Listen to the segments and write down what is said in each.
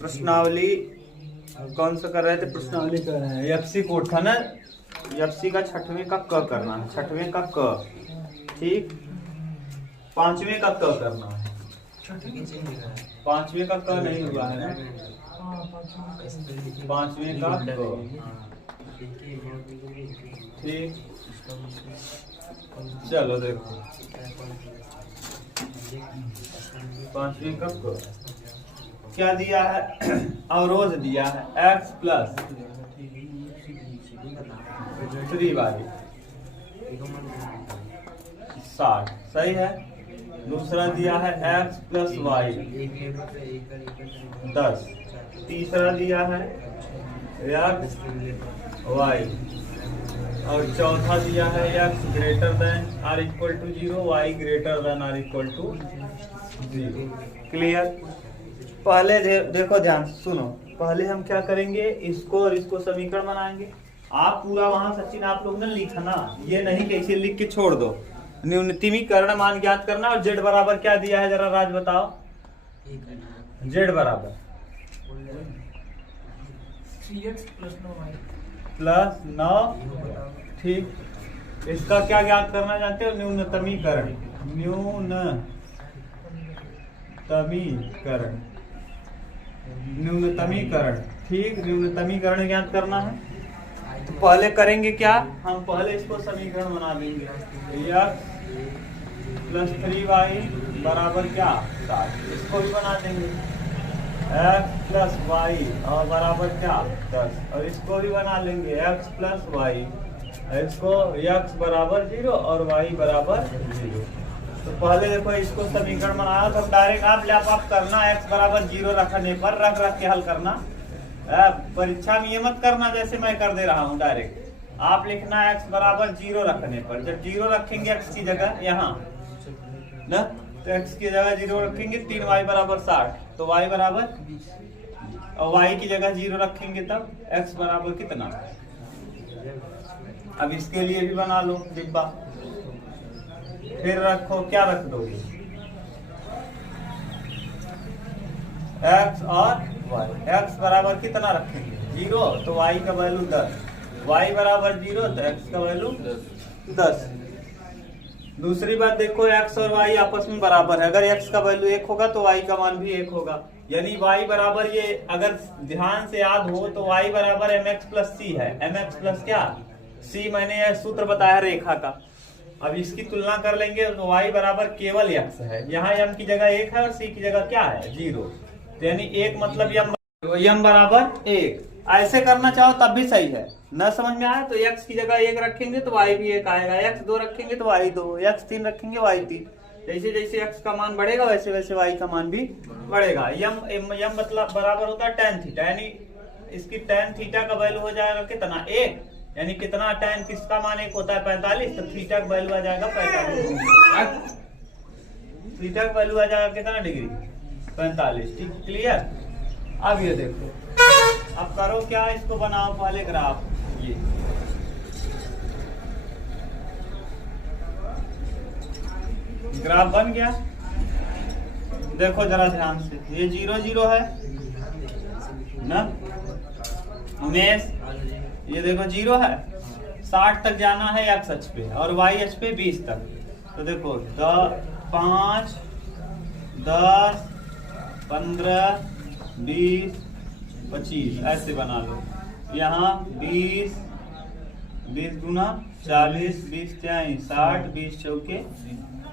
प्रश्नावली कौन सा कर रहे थे? प्रश्नावली कर रहे हैं। एफसी कोड था ना, एफसी का छठवें का क करना है, छठवें का क, ठीक। पांचवें का क करना है, पांचवें का क नहीं हुआ है ना, पांचवें का क, ठीक। चलो देखो, पांचवें का क क्या दिया है? अवरोध दिया है x प्लस 3y 60, सही है। दूसरा दिया है x प्लस y 10। तीसरा दिया है x y, और चौथा दिया है x greater than or equal to 0, y greater than or equal to 0। Clear? पहले देखो, ध्यान से सुनो। पहले हम क्या करेंगे, इसको और इसको समीकरण बनाएंगे। आप पूरा वहां सचिन आप लोग ने लिखना, ये नहीं कि इसे लिख के छोड़ दो। न्यूनतमीकरण मान ज्ञात करना, और z बराबर क्या दिया है जरा राज बताओ। z बराबर 3x प्लस 9, ठीक। इसका क्या ज्ञात करना चाहते हो? न्यूनतमीकरण, न्यूनतमीकरण, ठीक। न्यूनतमीकरण ज्ञात करना है, तो पहले करेंगे क्या, हम पहले इसको समीकरण बना देंगे। x प्लस 3y बराबर क्या 60, इसको भी बना देंगे। x प्लस y और बराबर क्या 10, और इसको भी बना लेंगे x प्लस y, इसको x बराबर 0 और y बराबर 0। तो पहले देखो इसको समीकरण बनाना, तो डायरेक्ट आप करना x बराबर 0 रखने पर रख के हल करना। परीक्षा में ये मत करना जैसे मैं कर दे रहा हूँ, डायरेक्ट आप लिखना x बराबर 0 रखने पर। जब 0 रखेंगे x की जगह यहाँ ना, तो x की जगह 0 रखेंगे, 3y बराबर 60, तो y बराबर, और y की जगह 0 रखेंगे तब x बराबर कितना। अब इसके लिए भी बना लो डिब्बा, फिर रखो, क्या रख दोगे, x और y। x बराबर कितना रखेंगे 0, तो y का वैल्यू 10, y बराबर 0 तो x का वैल्यू 10। दूसरी बात देखो, x और y आपस में बराबर है, अगर x का वैल्यू 1 होगा तो y का मान भी 1 होगा, यानी y बराबर, ये अगर ध्यान से याद हो तो y बराबर mx प्लस c है। mx प्लस क्या c, मैंने यह सूत्र बताया रेखा का। अब इसकी तुलना कर लेंगे तो y बराबर केवल x है, यहाँ m की जगह 1 है और c की जगह क्या है 0, तो यानी 1 मतलब m बराबर 1। ऐसे करना चाहो तब भी सही है। न समझ में आया तो x की जगह 1 रखेंगे तो y भी 1 आएगा, x 2 रखेंगे तो y 2, x 3 रखेंगे y 3। जैसे जैसे x का मान बढ़ेगा वैसे वैसे y का मान भी बढ़ेगा। m मतलब बराबर होता है tan थीटा, यानी इसकी tan थीटा का वैल्यू हो जाएगा कितना 1, यानी कितना tan किसका मान 1 होता है 45, तो थीटा का वैल्यू आ जाएगा 45, थीटा का वैल्यू आ जाएगा कितना डिग्री 45, ठीक। क्लियर? अब ये देखो, अब करो क्या, इसको बनाओ पहले ग्राफ। ये ग्राफ बन गया, देखो जरा ध्यान से, ये 0 0 है ना उमेश, ये देखो 0 है, 60 तक जाना है x अक्ष पे और y अक्ष पे 20 तक। तो देखो 5 10 15 20 25 ऐसे बना लो। यहाँ 20 20 गुना 40 20 40 60 20 चौके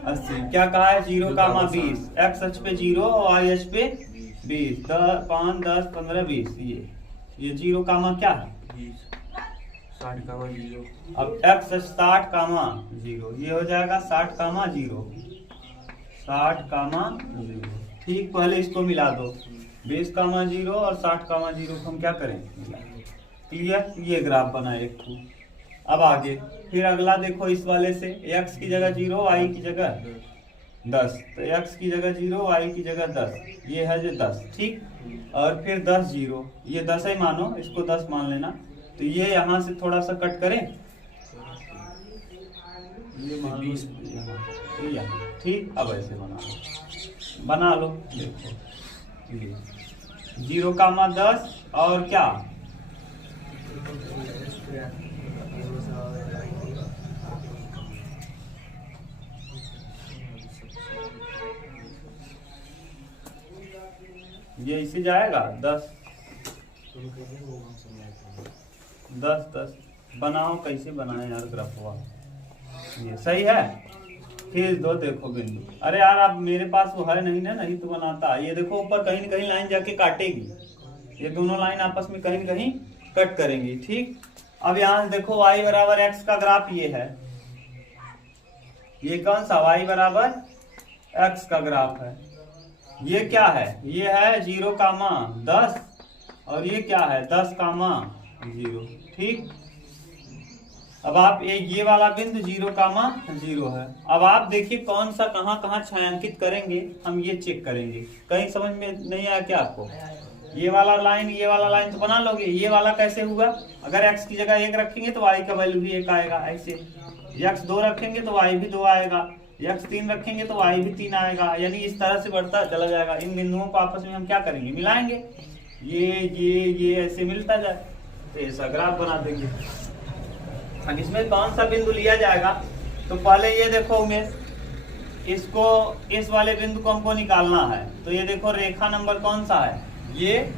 80। क्या कहा है 0 का मान 20, x अक्ष पे 0 और y अक्ष पे 20, 5 10 15 20, ये 0 का मान क्या है 60 का मान 0। अब x 60 का मान 0, ये हो जाएगा 60 का मान 0, 60 का मान 0, ठीक। पहले इसको मिला दो, 20 का मान 0 और 60 का मान 0 को हम क्या करें, क्लियर? ये ग्राफ बना एक को। अब आगे फिर अगला देखो, इस वाले से x की जगह 0 y की जगह 10, तो x की जगह 0 y की जगह 10, ये है जो 10, ठीक। और फिर 10 0, ये 10 ही मानो, इसको 10 मान लेना, तो ये यहाँ से थोड़ा सा कट करें, ये मान लो ये यहाँ, ठीक। अब ऐसे बना लो देखो, ये 0,10 और क्या, ये इसे जाएगा 10 10 10। बनाओ, कैसे बनाए यार ग्राफवा, ये सही है। खींच दो, देखो बिंदु। अरे यार अब मेरे पास वो है नहीं ना, नहीं तो बनाता। ये देखो ऊपर कहीं न कहीं लाइन जाके काटेगी, ये दोनों लाइन आपस में कहीं न कहीं कट करेंगी, ठीक। अब यहाँ से देखो y बराबर x का ग्राफ ये है, ये कौन सा y बराबर x का ग्राफ है। ये क्या है, ये है 0,10 और ये क्या है 10,0, ठीक। अब आप ये वाला बिंदु 0,0 है। अब आप देखिए कौन सा कहाँ कहाँ छायांकित करेंगे, हम ये चेक करेंगे। कहीं समझ में नहीं आया क्या आपको? ये वाला लाइन तो बना लोगे। ये वाला कैसे हुआ, अगर x की जगह 1 रखेंगे तो y का वैल्यू भी 1 आएगा, ऐसे। x 2 रखेंगे तो y भी 2 आएगा, x 3 रखेंगे तो y भी 3 आएगा, यानी इस तरह से बढ़ता चला जाएगा। इन बिंदुओं को आपस में हम क्या करेंगे, मिलाएंगे, ये ऐसे मिलता जाए, तो ऐसा ग्राफ बना देंगे। अब इसमें कौन सा बिंदु लिया जाएगा, तो पहले ये देखो उमेश, इसको इस वाले बिंदु को हमको निकालना है। तो ये देखो रेखा नंबर कौन सा है, ये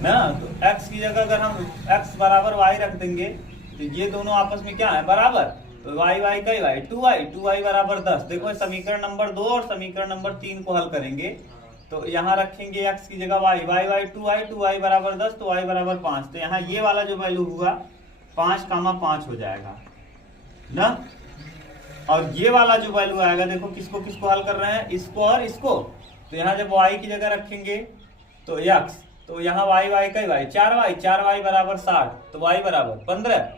ना। तो x की जगह अगर हम x बराबर y रख देंगे तो ये दोनों आपस में क्या है, बराबर। तो y कई y 2y बराबर 10। देखो समीकरण नंबर 2 और समीकरण नंबर 3 को हल करेंगे तो यहाँ रखेंगे x की जगह y 2y बराबर 10, तो y बराबर 5। तो यहाँ ये वाला जो वैल्यू हुआ 5,5 हो जाएगा ना। और ये वाला जो वैल्यू आएगा, देखो किसको किसको हल कर रहे हैं, इसको और इसको। तो यहाँ जब y की जगह रखेंगे तो x, तो यहाँ y कई y 4y बराबर 60, तो y बराबर 15,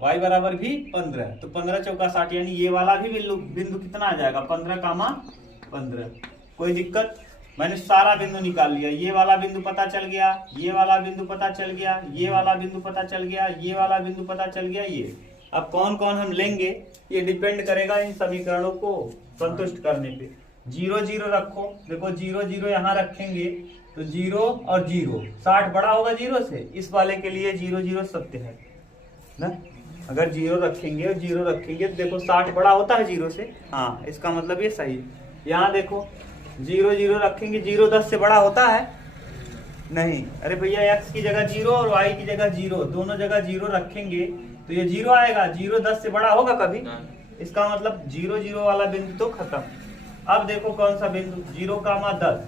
y बराबर भी 15, तो 15 चौका 60, यानी ये वाला भी बिंदु कितना आ जाएगा, 15,15। कोई दिक्कत? मैंने सारा बिंदु निकाल लिया। ये वाला बिंदु पता चल गया, ये वाला बिंदु पता चल गया, ये वाला बिंदु पता चल गया, ये वाला बिंदु पता चल गया। ये अब कौन कौन हम लेंगे, ये डिपेंड करेगा इन समीकरणों को संतुष्ट करने पे। 0 0 रखो, देखो 0 0 यहाँ रखेंगे तो 0 और 0, 60 बड़ा होगा 0 से, इस वाले के लिए 0 0 सत्य है ना। अगर 0 रखेंगे और 0 रखेंगे तो देखो 60 बड़ा होता है 0 से, हाँ, इसका मतलब ये सही। यहाँ देखो 0 0 रखेंगे, 0 10 से बड़ा होता है नहीं। अरे भैया x की जगह 0 और y की जगह 0, दोनों जगह 0 रखेंगे तो ये 0 आएगा। 0 10 से बड़ा होगा कभी, इसका मतलब 0 0 वाला बिंदु तो खत्म। अब देखो कौन सा बिंदु, 0,10,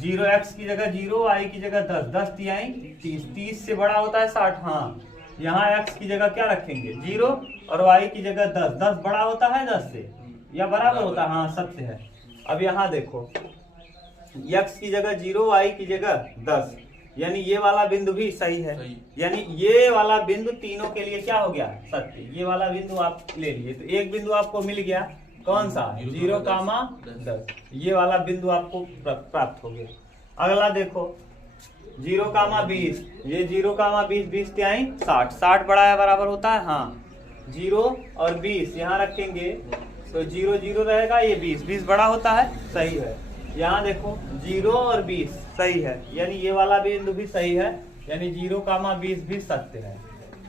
0 x की जगह 0, y की जगह 10, 10 तिहाई 30, 30 से बड़ा होता है 60, हाँ। यहाँ x की जगह क्या रखेंगे 0 और y की जगह 10, 10 बड़ा होता है 10 से या बराबर होता है, हाँ सत्य है। अब यहाँ देखो x की जगह 0, y की जगह 10, यानी ये वाला बिंदु भी सही है, यानी ये वाला बिंदु तीनों के लिए क्या हो गया, सत्य। ये वाला बिंदु आप ले लिए, तो एक बिंदु आपको मिल गया, कौन सा, 0,10, ये वाला बिंदु आपको प्राप्त हो गया। अगला देखो 0,20, ये 0,20, 20 तिहाई 60, 60 बड़ा है बराबर होता है, हाँ। 0 और 20 यहाँ रखेंगे तो 0 0 रहेगा, ये 20 20 बड़ा होता है, सही है। यहाँ देखो 0 और 20 सही है, यानी ये वाला बिंदु भी सही है, यानी 0,20 भी सत्य है,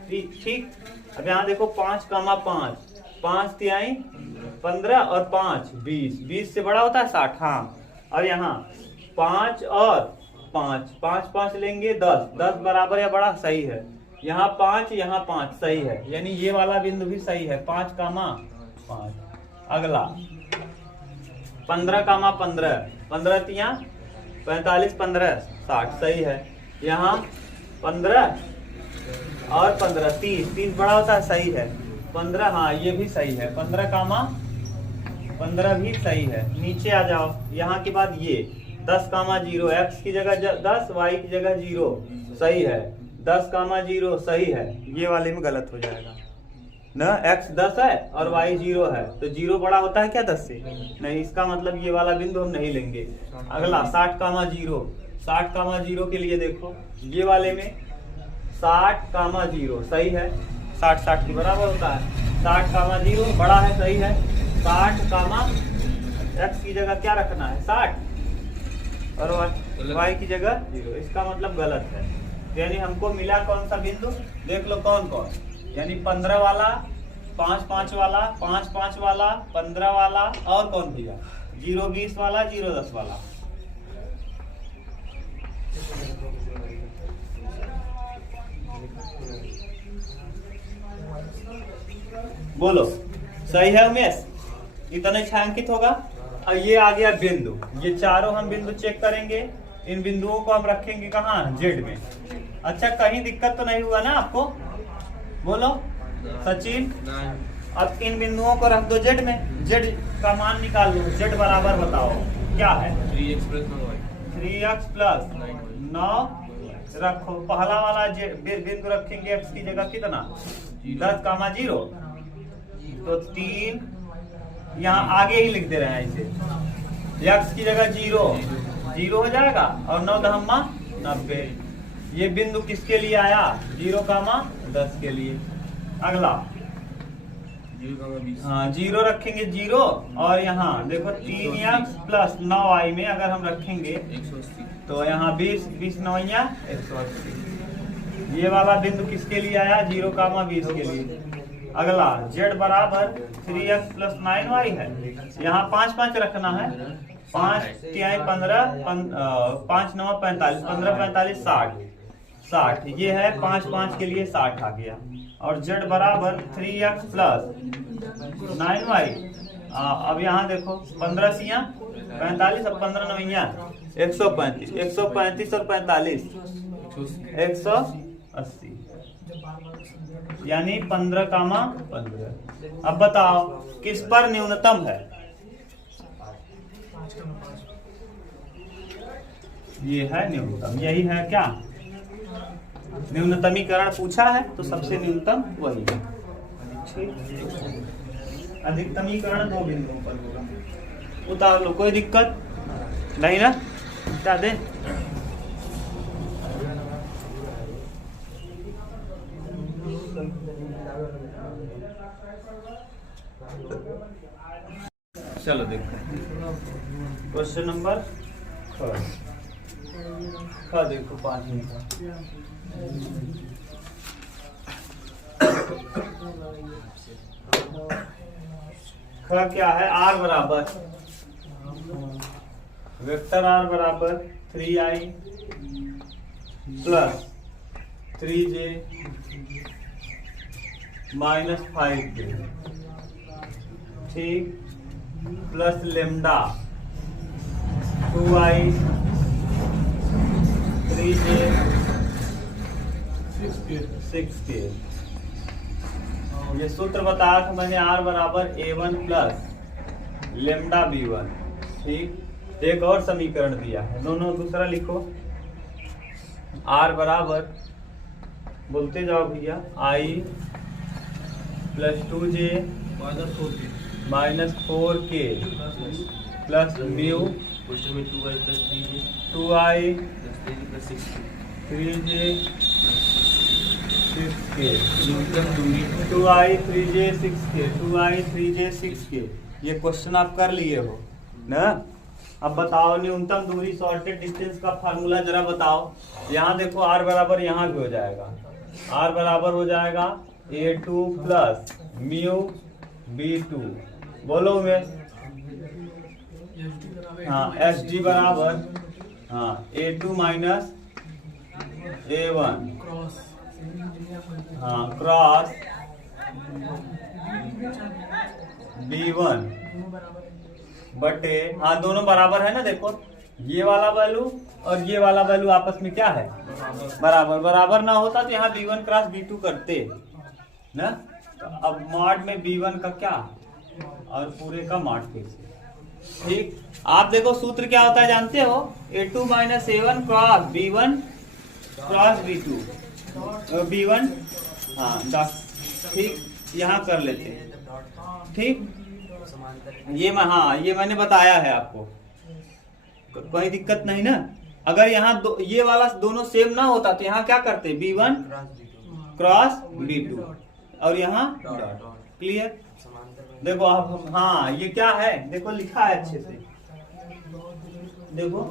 ठीक। अब यहाँ देखो 5,5, 5 तिहाई 15 और 5 20, 20 से बड़ा होता है 60, हाँ। और यहाँ 5 और 5, 5 5 लेंगे 10, 10 बराबर या बड़ा, सही है। यहाँ 5 यहाँ 5 सही है, यानी ये वाला बिंदु भी सही है, 5,5। अगला 15,15, 15 तिया 45, 15 60 सही है। यहाँ 15 और 15 30, 30 बड़ा होता है, सही है। 15, हाँ ये भी सही है, 15,15 भी सही है। नीचे आ जाओ, यहाँ के बाद ये 10,0, x की जगह 10, y की जगह 0 सही है, 10,0 सही है। ये वाले में गलत हो जाएगा ना, x 10 है और y 0 है, तो 0 बड़ा होता है क्या 10 से, नहीं, इसका मतलब ये वाला बिंदु हम नहीं लेंगे। अगला 60,0, 60,0 के लिए देखो, ये वाले में 60,0 सही है, 60 60 के बराबर होता है, 60,0 बड़ा है, सही है। 60,0 x की जगह क्या रखना है 60 और y की जगह 0। इसका मतलब गलत है। यानी हमको मिला कौन सा बिंदु, देख लो कौन कौन, यानी 15 वाला, 5 5 वाला, 5 5 वाला, 15 वाला, और कौन भैया 0 20 वाला, 0 10 वाला। बोलो सही है उमेश, इतना छायांकित होगा। और ये आ गया बिंदु, ये चारों हम बिंदु चेक करेंगे। इन बिंदुओं को हम रखेंगे कहाँ, जेड में। अच्छा कहीं दिक्कत तो नहीं हुआ ना आपको, बोलो सचिन। अब इन बिंदुओं को रख दो जेड में, जेड का मान निकाल लो। जेड बराबर बताओ क्या है 3x प्लस 9 रखो। पहला वाला बिंदु रखेंगे एक्स की जगह कितना 10,0, तो 3 यहाँ आगे ही लिख दे रहे हैं इसे। एक्स की जगह 0 हो जाएगा और 9 दहम्मा 90। ये बिंदु किसके लिए आया 0,10 के लिए। अगला 0 रखेंगे 0 और यहाँ देखो 3x प्लस 9y में अगर हम रखेंगे तो यहाँ 20 20 9 180। ये वाला बिंदु किसके लिए आया 0,20 के लिए। अगला z बराबर 3x प्लस 9y है। यहाँ 5 5 रखना है, 5 3 15 5 9 45, 15 45 60। ये है 5 5 के लिए 60 आ गया। और z बराबर 3x प्लस 9y। अब यहाँ देखो 15 सिया 45 और 15 9 135, 135 और 45 180, यानी 15,15। अब बताओ किस पर न्यूनतम है, ये है न्यूनतम। यही है क्या न्यूनतमीकरण पूछा है तो सबसे न्यूनतम वही है। अधिकतमीकरण 2 बिंदुओं पर होगा। उतार लो, कोई दिक्कत नहीं ना, क्या दे। चलो देखो क्वेश्चन नंबर 4 देखो 5 का। क्या है r बराबर वेक्टर r बराबर 3i plus 3j minus 5j, ठीक, plus lambda 2i 3j 6k। ये सूत्र बताया था मैंने, r बराबर a1 प्लस लेमडा b1, ठीक। एक और समीकरण दिया है, दोनों दूसरा लिखो। r बराबर बोलते जाओ भैया i plus 2j minus 4k plus mu 2i 3j 6k 2i 3j 6k 2i 3j 6k। ये क्वेश्चन आप कर लिए हो ना। अब बताओ न्यूनतम दूरी शॉर्टेड डिस्टेंस का फार्मूला जरा बताओ। यहाँ देखो r बराबर यहाँ भी हो जाएगा, r बराबर हो जाएगा a2 प्लस म्यू b2। बोलो में हाँ sd बराबर हाँ a2 माइनस a1 हाँ क्रॉस b1 बटे हाँ दोनों बराबर है ना। देखो ये वाला वैल्यू और ये वाला वैल्यू आपस में क्या है बराबर। बराबर ना होता तो यहाँ b1 क्रॉस b2 करते ना। तो अब मॉड में b1 का क्या और पूरे का मॉड कैसे, ठीक। आप देखो सूत्र क्या होता है जानते हो, a2 minus a1 cross b1 cross b2 b1 हाँ 10, ठीक। यहाँ कर लेते हैं, ठीक। ये मैंने बताया है आपको, कोई दिक्कत नहीं ना। अगर यहाँ ये वाला दोनों सेम ना होता तो यहाँ क्या करते b1 क्रॉस b2 और यहाँ डॉट। क्लियर। देखो अब हाँ ये क्या है, देखो लिखा है अच्छे से, देखो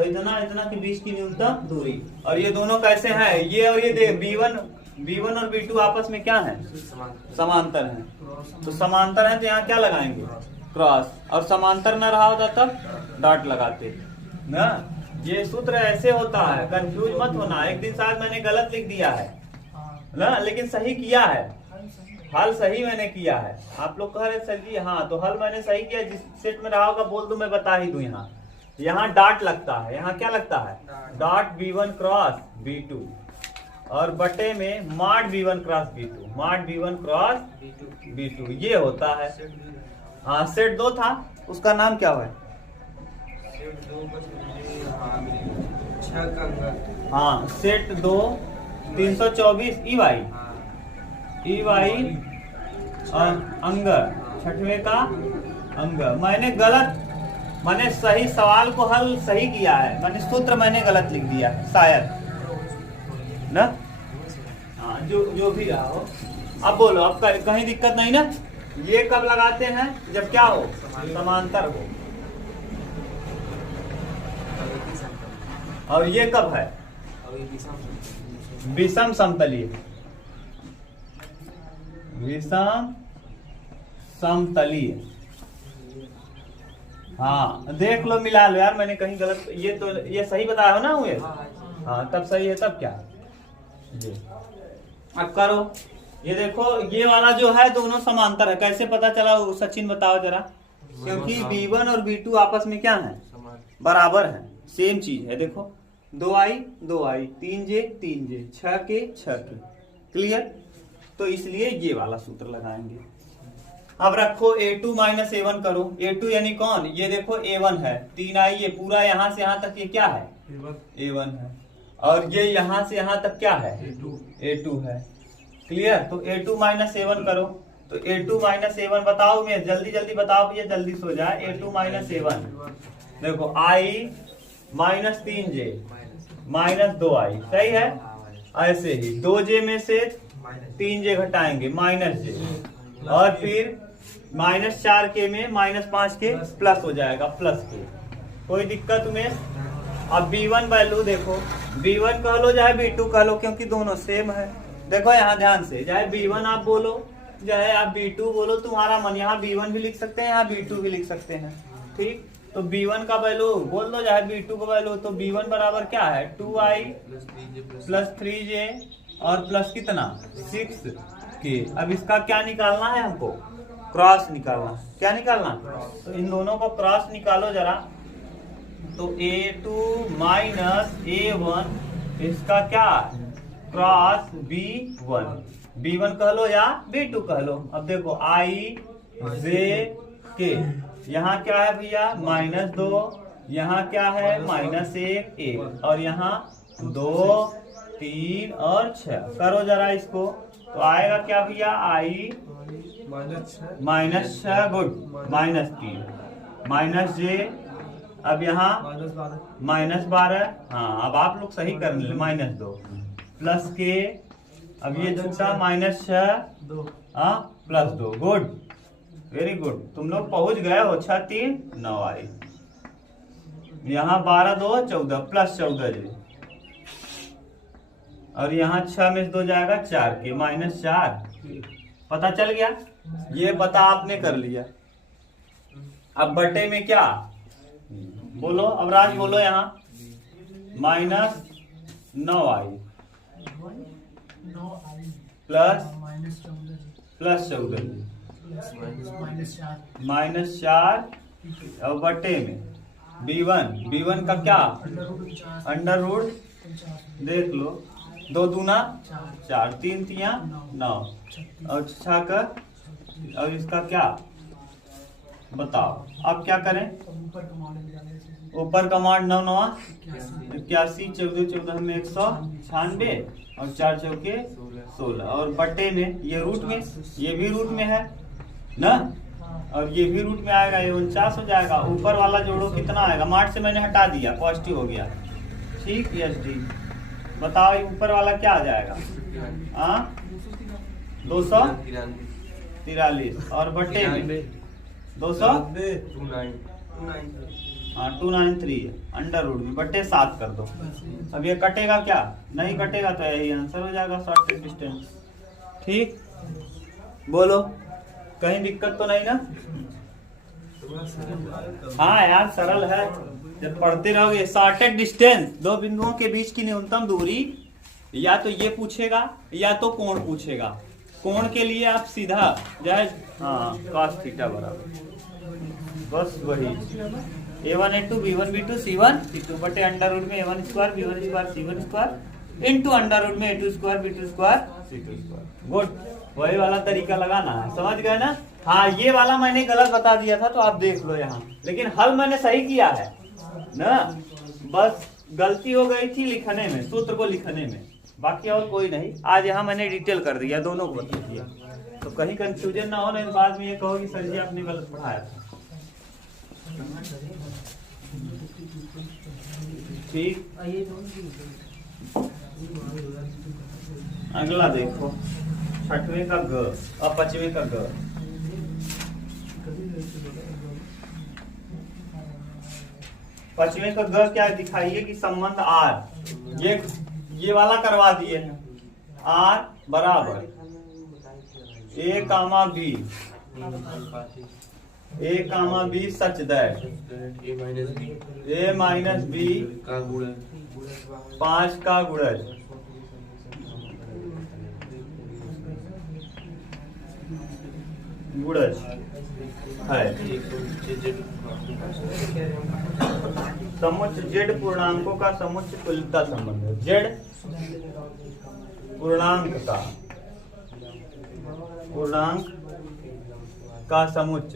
इतना इतना के बीच की न्यूनतम दूरी। और ये दोनों कैसे हैं, ये और ये देख B1 और B2 आपस में क्या है, समांतर हैं। तो समांतर है तो यहाँ क्या लगाएंगे, क्रॉस। और समांतर न रहा होता तब डॉट लगाते ना। ये सूत्र ऐसे होता है, कंफ्यूज मत होना। एक दिन शायद मैंने गलत लिख दिया है ना, लेकिन सही किया है, हल सही मैंने किया है। आप लोग कह रहे सर जी हाँ, तो हल मैंने सही किया। जिस सेट में रहा होगा बोल दूं, मैं बता ही दूं। यहाँ डॉट लगता है, यहाँ क्या लगता है, डॉट B1 क्रॉस B2, और बटे में mod B1 cross B2, mod B1 cross B2 ये होता है। हाँ सेट 2 था, उसका नाम क्या हुआ, हाँ सेट 2 324 EY अंग, छठवें का अंग। मैंने सही सवाल को हल सही किया है, मैंने सूत्र मैंने गलत लिख दिया है शायद ना। हाँ जो भी रहा हो। अब बोलो, अब कहीं दिक्कत नहीं ना। ये कब लगाते हैं, जब क्या हो, समांतर हो। और ये कब है, विषम समतलीय, विषम समतलीय। हाँ देख लो, मिला लो यार, मैंने कहीं गलत, ये तो ये सही बताया हो ना हुए। हाँ तब सही है, तब क्या ये। अब करो, ये देखो ये वाला जो है दोनों समांतर है। कैसे पता चला सचिन बताओ जरा। क्योंकि B1 और B2 आपस में क्या है, बराबर है, सेम चीज है। देखो 2I 3J 6K 6K, clear. तो इसलिए ये वाला सूत्र लगाएंगे। अब रखो A2 माइनस A1 करो। A2 यानी कौन, ये देखो A1 है, 3I ये पूरा यहाँ से यहाँ तक ये क्या है, A1 है। और ये यहाँ से यहाँ तक क्या है, A2 है, क्लियर। तो A2 माइनस A1 करो। तो A2 माइनस A1 बताओ, मैं जल्दी बताओ भैया, जल्दी सो जाए। A2 माइनस A1, देखो I minus 3J minus 2I, सही है। ऐसे ही 2J में से 3J घटाएंगे, माइनस J, और फिर माइनस 4K में माइनस 5K प्लस हो जाएगा, प्लस K। कोई दिक्कत में। अब B1 वैल्यू देखो, B1 कह लो चाहे B2 कह लो, क्योंकि दोनों सेम है। देखो यहाँ ध्यान से, चाहे B1 आप बोलो चाहे आप B2 बोलो, तुम्हारा मन। यहाँ B1 भी लिख सकते हैं, यहाँ B2 भी लिख सकते हैं, ठीक। तो B1 का वैल्यू बोल दो, चाहे B2 का वैल्यू। तो B1 बराबर क्या है, 2I प्लस 3J और प्लस कितना 6K। अब इसका क्या निकालना है हमको, क्रॉस निकालना। क्या निकालना, तो इन दोनों को क्रॉस निकालो जरा। तो A2 माइनस A1 इसका क्या, क्रॉस B1, B1 कह लो या B2 कह लो। अब देखो I J K, यहाँ क्या है भैया, -2, यहाँ क्या है -1, और यहाँ 2 3 और 6। करो जरा इसको, तो आएगा क्या भैया, I -6, गुड, -3 माइनस J, अब यहाँ -12। हाँ अब आप लोग सही कर ले, -2 प्लस K, अब ये छूटा -6 प्लस 2, गुड, वेरी गुड। तुम लोग पहुंच गए हो। 6 3 9 आई, यहाँ 12 2 14 प्लस 14J, और यहाँ 6 में से 2 जाएगा 4K, -4। पता चल गया, ये पता आपने कर लिया। अब बटे में क्या बोलो, अब राज बोलो, यहाँ -9I प्लस -14J -4, और बटे में B1 का क्या, अंडर रूट, देख लो, 2 दूना 4, 3 तिया 9, और 6 का, और इसका क्या बताओ। अब क्या करें, ऊपर का मान 9 9 81, 14 14 में 196, और 4 चौके 16, और बटे में ये रूट में, ये भी रूट में है ना, और ये भी रूट में आएगा, ये 49 हो जाएगा। ऊपर वाला जोड़ो कितना आएगा, मार्ट से मैंने हटा दिया, पॉजिटिव हो गया, ठीक। यस डी, बताओ ऊपर वाला क्या आ जाएगा, 200 43 और बटे में 200 हाँ 293 अंडर रूट में बटे 7 कर दो। अब ये कटेगा क्या? नहीं कटेगा तो यही आंसर हो जाएगा शॉर्टेस्ट डिस्टेंस। ठीक, बोलो कहीं दिक्कत तो नहीं ना? हाँ यार सरल है, जब पढ़ते रहोगे। शॉर्टेस्ट डिस्टेंस, दो बिंदुओं के बीच की न्यूनतम दूरी, या तो ये पूछेगा या तो कोण पूछेगा। कोण के लिए आप सीधा जाए हाँ cos थीटा बराबर बस वही A1 A2 B1 B2 C1 C2 बटे अंडर रूट में A1 square B1 square C1 square into under root में A2 square B2 square C2 square. Good, वही वाला तरीका लगाना है, समझ गए ना? हाँ ये वाला मैंने गलत बता दिया था तो आप देख लो यहाँ, लेकिन हल मैंने सही किया है ना, बस गलती हो गई थी लिखने में, सूत्र को लिखने में, बाकी और कोई नहीं। आज यहाँ मैंने डिटेल कर दिया, दोनों को बता दिया, तो कहीं कंफ्यूजन ना हो, नहीं तो बाद में ये कहो कि सर जी आपने गलत पढ़ाया था। ठीक, अगला देखो, छठवें का ग और पांचवें का ग। पांचवें का ग क्या दिखाइए कि संबंध आर, ये वाला करवा दिए हैं, आर बराबर A comma B, A comma B such that A minus B 5 का गुणज है। समुच्च जेड पूर्णांकों का समुच्च तुल्यता संबंध है। जेड पूर्णांक का समुच्च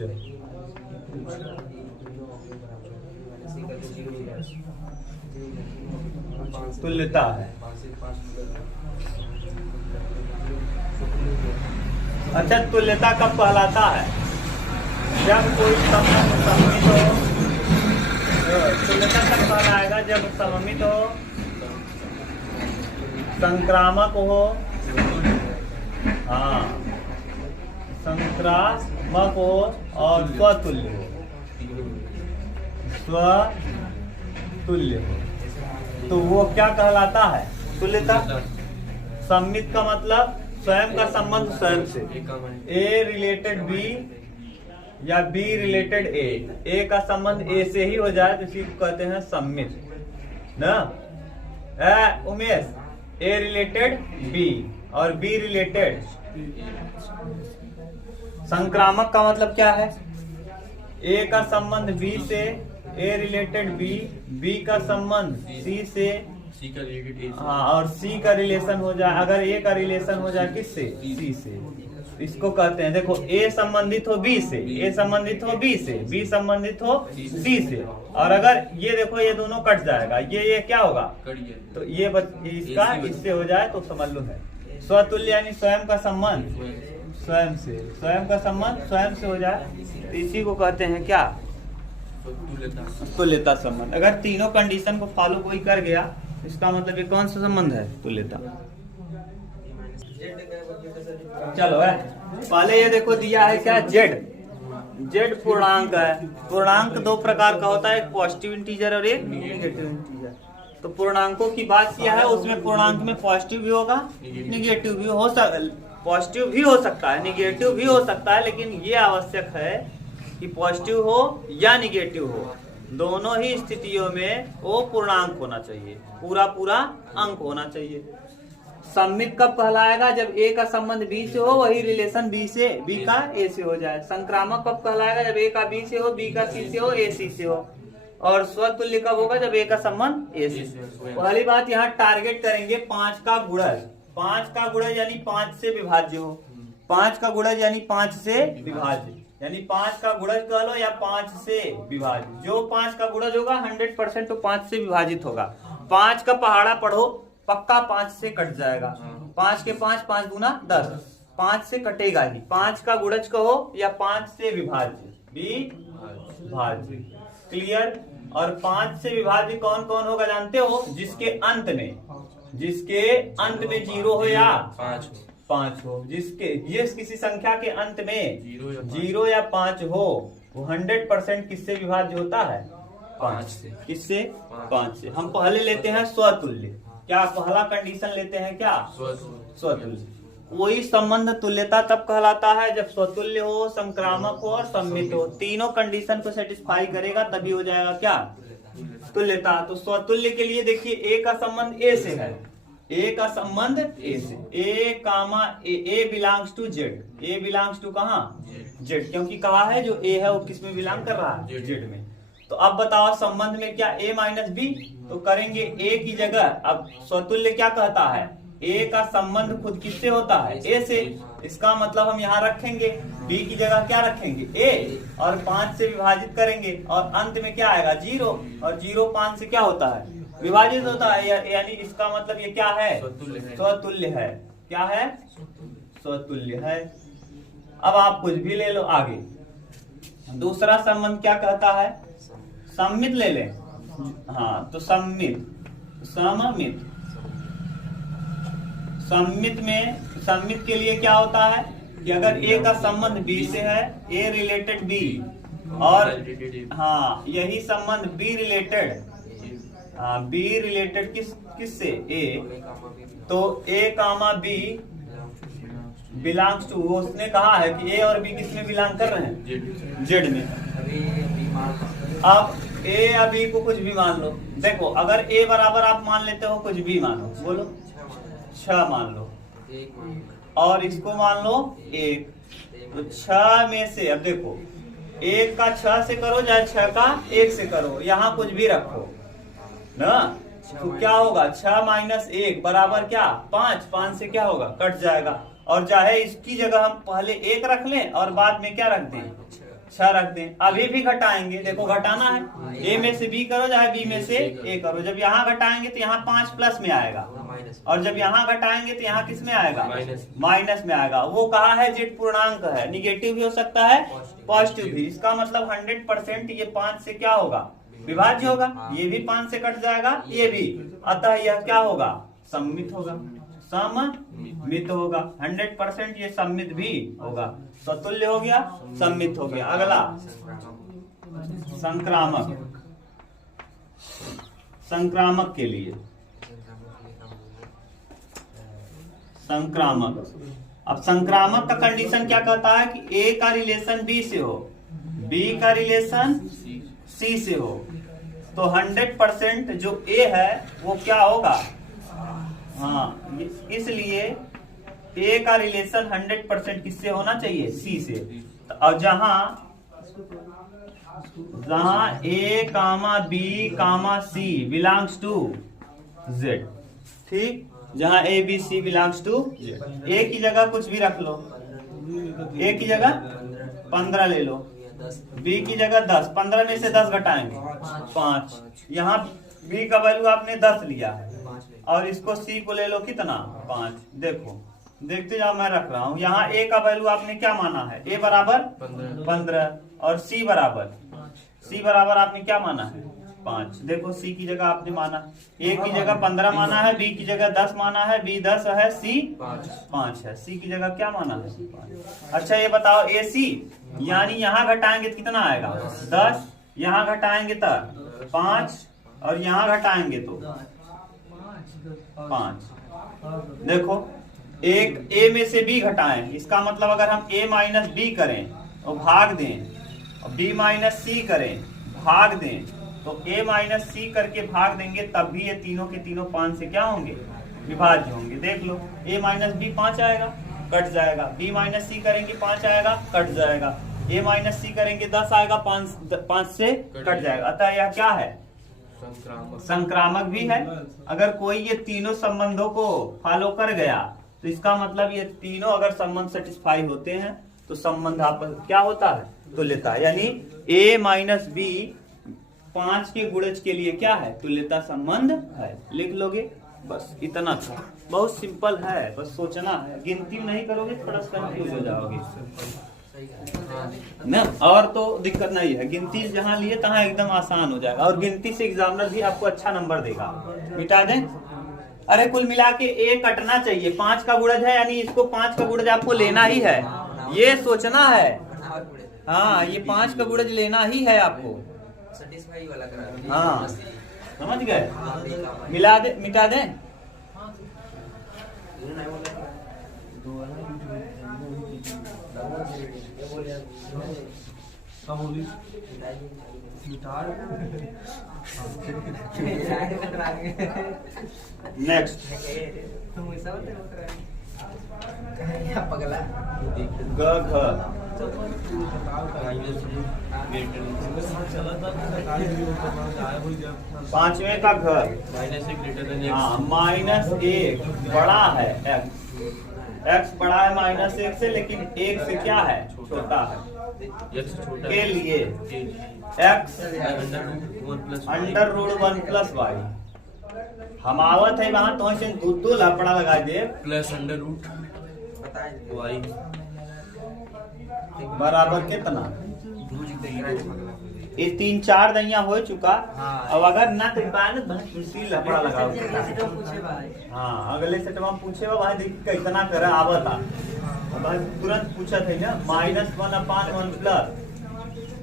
तुल्यता है। अच्छा, तुल्यता कब कहलाता है? जब कोई संबंध सममित हो। तुल्यता कब कहलाएगा? जब सममित हो, संक्रामक हो, हाँ संक्रामक हो और स्वतुल्य हो। स्वतुल्य हो तो वो क्या कहलाता है? तुल्यता। सममित का मतलब स्वयं का संबंध स्वयं से, ए रिलेटेड बी या बी रिलेटेड ए का संबंध ए से ही हो जाए तो इसी को कहते हैं सममित ना। उमेश, ए रिलेटेड बी और बी रिलेटेड। संक्रामक का मतलब क्या है? ए का संबंध बी से, ए रिलेटेड बी, बी का संबंध सी से, हाँ और सी का रिलेशन हो जाए, अगर ए का रिलेशन हो जाए किससे? सी से, इसको कहते हैं। देखो ए संबंधित हो बी से, ए संबंधित हो बी से, बी संबंधित हो सी से, और अगर ये देखो ये दोनों कट जाएगा, ये क्या होगा? तो ये इसका इससे हो जाए तो समझ लो है स्वतुल्य, यानी स्वयं का संबंध स्वयं से, स्वयं का संबंध स्वयं से हो जाए तो इसी को कहते हैं क्या? तुल्यता संबंध। अगर तीनों कंडीशन को फॉलो कोई कर गया, इसका मतलब ये कौन सा संबंध है? तुल्यता। चलो है, पहले ये देखो दिया है क्या? जेड। जेड पूर्णांक है। पूर्णांक दो प्रकार का होता है, एक पॉजिटिव इंटीजर और एक निगेटिव इंटीजर। तो पूर्णांकों की बात किया है, उसमें पूर्णांक में पॉजिटिव भी होगा, निगेटिव भी हो पॉजिटिव भी हो सकता है, निगेटिव भी हो सकता है, लेकिन ये आवश्यक है कि पॉजिटिव हो या निगेटिव हो, दोनों ही स्थितियों में वो पूर्णांक होना चाहिए, पूरा अंक होना चाहिए। सममित कब कहलाएगा? जब ए का संबंध बी से हो, वही रिलेशन बी का ए से हो जाए। संक्रामक कब कहलाएगा? जब ए का बी से हो, बी का सी से हो, ए सी से हो। और स्वतुल्य कब होगा? जब ए का संबंध ए से। पहली बात यहाँ टारगेट करेंगे 5 का गुणज। 5 का गुणज यानी 5 से विभाज्य हो। 5 का गुणज यानी 5 से विभाज्य, यानी 5 का गुणज कह लो या 5 से विभाजित। जो 5 का गुणज होगा 100% तो 5 से विभाजित होगा। 5 का पहाड़ा पढ़ो, पक्का 5 से कट जाएगा। 5 के 5, 5 दूना 10, 5 से कटेगा ही। 5 का गुणज कहो या 5 से विभाज्य, विभाज्य। क्लियर? और 5 से विभाज्य कौन कौन होगा जानते हो? जिसके अंत में 0 हो या 5 हो, जिसके ये किसी संख्या के अंत में जीरो या 0 या 5 हो, वो 100% किससे विभाज्य होता है? 5 से। किससे? 5 से। हम पहले लेते हैं स्वतुल्य। क्या पहला कंडीशन लेते हैं? क्या स्वतुल्य। कोई संबंध तुल्यता तब कहलाता है जब स्वतुल्य हो, संक्रामक हो और सम्मित हो। तीनों कंडीशन को सेटिस्फाई करेगा तभी हो जाएगा क्या? तुल्यता। तो स्वतुल्य के लिए देखिए ए का संबंध ए से है, ए का संबंध ए से, A comma A belongs to Z. A belongs to कहाँ? जेड, क्योंकि कहा है जो ए है वो किस में बिलोंग कर रहा है? जेड में। तो अब बताओ संबंध में क्या ए माइनस बी? तो करेंगे ए की जगह, अब स्वतुल्य क्या कहता है? ए का संबंध खुद किससे होता है? ए से। इसका मतलब हम यहाँ रखेंगे बी की जगह क्या रखेंगे? ए, और 5 से विभाजित करेंगे और अंत में क्या आएगा? 0, और 0 5 से क्या होता है? विभाजित होता है। यानी इसका मतलब ये क्या है? स्वतुल्य है। क्या है? स्वतुल्य है। अब आप कुछ भी ले लो आगे। दूसरा संबंध क्या कहता है? सम्मित ले लें। हाँ, तो सम्मित, सममित। सम्मित के लिए क्या होता है कि अगर ए का संबंध बी से है, ए रिलेटेड बी, और हाँ यही संबंध बी रिलेटेड किससे? ए, तो ए कामा बी बिलोंग्स टू, उसने कहा है कि ए और बी किस में बिलोंग कर रहे हैं? जेड में। अब ए या बी को कुछ भी मान लो। देखो अगर ए बराबर आप मान लेते हो, कुछ भी मानो, बोलो 6 मान लो, और इसको मान लो 1, तो 6 में से अब देखो 1 का 6 से करो चाहे 6 का 1 से करो, यहाँ कुछ भी रखो ना, तो क्या होगा? 6 माइनस 1 बराबर क्या? 5। 5 से क्या होगा? कट जाएगा। और चाहे इसकी जगह हम पहले 1 रख लें और बाद में क्या रख दें? 6 रख दें। अभी भी घटाएंगे, देखो घटाना है, ए में से बी करो चाहे बी में से ए करो। जब यहाँ घटाएंगे तो यहाँ 5 प्लस में आएगा, और जब यहाँ घटाएंगे तो यहाँ किस में आएगा? माइनस में आएगा। वो कहा है जेड पूर्णांक है, निगेटिव भी हो सकता है, पॉजिटिव भी। इसका मतलब 100% ये 5 से क्या होगा? विभाज्य होगा। ये भी 5 से कट जाएगा, ये भी। अतः यह क्या होगा? सम्मित होगा, सममित होगा। 100% ये सम्मित भी होगा। स्वतुल्य हो गया, सम्मित हो गया। अगला संक्रामक। संक्रामक के लिए संक्रामक। अब संक्रामक का कंडीशन क्या कहता है कि ए का रिलेशन बी से हो, बी का रिलेशन सी से हो। तो 100% जो ए है वो क्या होगा? हाँ, इसलिए ए का रिलेशन 100% किससे होना चाहिए? सी से। और जहां A comma B comma C belongs to Z, ठीक, जहां A B C belongs to Z, A की जगह कुछ भी रख लो, ए की जगह 15 ले लो, बी की जगह 10, 15 में से 10 घटाएंगे 5, यहाँ बी का वैल्यू आपने 10 लिया है, और इसको सी को ले लो कितना? 5। देखो देखते जाओ, मैं रख रहा हूँ। यहाँ ए का वैल्यू आपने क्या माना है? ए बराबर 15, और सी बराबर आपने क्या माना है? 5। देखो सी की जगह आपने माना, ए की जगह 15 माना है, बी की जगह 10 माना है, बी 10 है, सी 5 है। सी की जगह क्या माना है? 5। अच्छा ये बताओ ए सी, यानी यहाँ घटाएंगे तो कितना आएगा? 10, यहाँ घटाएंगे तो 5, और यहाँ घटाएंगे तो 5। देखो एक ए में से बी घटाएं, इसका मतलब अगर हम ए माइनस बी करें और भाग दें, और बी माइनस सी करें भाग दें, तो ए माइनस सी करके भाग देंगे तब भी ये तीनों के तीनों 5 से क्या होंगे? विभाज्य होंगे। देख लो, ए माइनस बी 5 आएगा, कट जाएगा। बी माइनस सी करेंगे 5 आएगा, कट जाएगा। ए माइनस सी करेंगे 10 आएगा, 5 से कट जाएगा। अतः यह क्या है? संक्रामक भी है। अगर कोई ये तीनों संबंधों को फॉलो कर गया तो इसका मतलब ये तीनों अगर संबंध सेटिस्फाई होते हैं तो संबंध आपस क्या होता है? तुल्यता। यानी ए माइनस बी 5 के गुणज के लिए क्या है? तुल्यता संबंध है। लिख लोगे, बस इतना था। बहुत सिंपल है, बस सोचना है। गिनती नहीं करोगे थोड़ा कंफ्यूज हो जाओगे ना, और तो दिक्कत नहीं है। गिनती जहां लिए तहां एकदम आसान हो जाएगा, और गिनती से एग्जामिनर भी आपको अच्छा नंबर देगा। मिटा दें अरे कुल मिला के ए कटना चाहिए, 5 का गुणज है यानी इसको 5 का गुणज आपको लेना ही है, ये सोचना है। हाँ ये 5 का गुणज लेना ही है आपको। हाँ समझ गए, मिला दे मिटा दे। नेक्स्ट ग घ 5वें का घ। हाँ -1 बड़ा है x बड़ा है -1 से, लेकिन 1 से क्या है छोटा है, के लिए x √1 + y। हम आवत है वहां तो ऐसे दो लपड़ा लगा दे +√y बराबर कितना, ये 3-4 दैया हो चुका। अब अगर ना कर पाए ना लपड़ा लगाओ। हाँ अगले सेट में पूछे वहां देख कितना कर आवता, अब तुरंत पूछा थे ना -1/1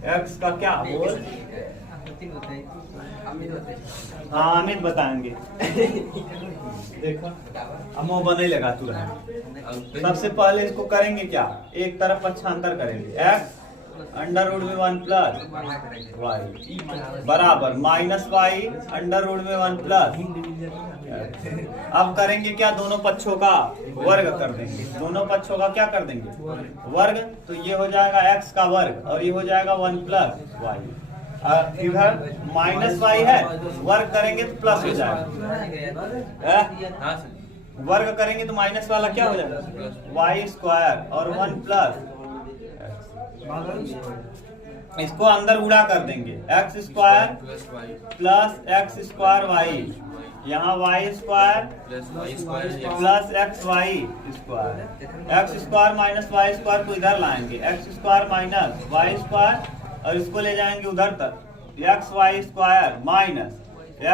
+ x का क्या होल। हाँ अमित बताएंगे। देखो अब वो बने लगा तुरंत। सबसे पहले इसको करेंगे क्या, एक तरफ पक्षांतर करेंगे, x √1 + y बराबर -y √1 + अब करेंगे क्या, दोनों पक्षों का वर्ग कर देंगे। दोनों पक्षों का क्या कर देंगे वर्ग, तो ये हो जाएगा x का वर्ग और ये हो जाएगा 1 + y। इधर -y है, वर्ग करेंगे तो प्लस हो जाएगा, वर्ग करेंगे तो माइनस वाला क्या हो जाएगा y² और 1 + इसको अंदर गुणा कर देंगे, x² + x² y, यहाँ y² + xy², x² - y² को इधर लाएंगे, x² - y² और इसको ले जाएंगे उधर तक, xy² -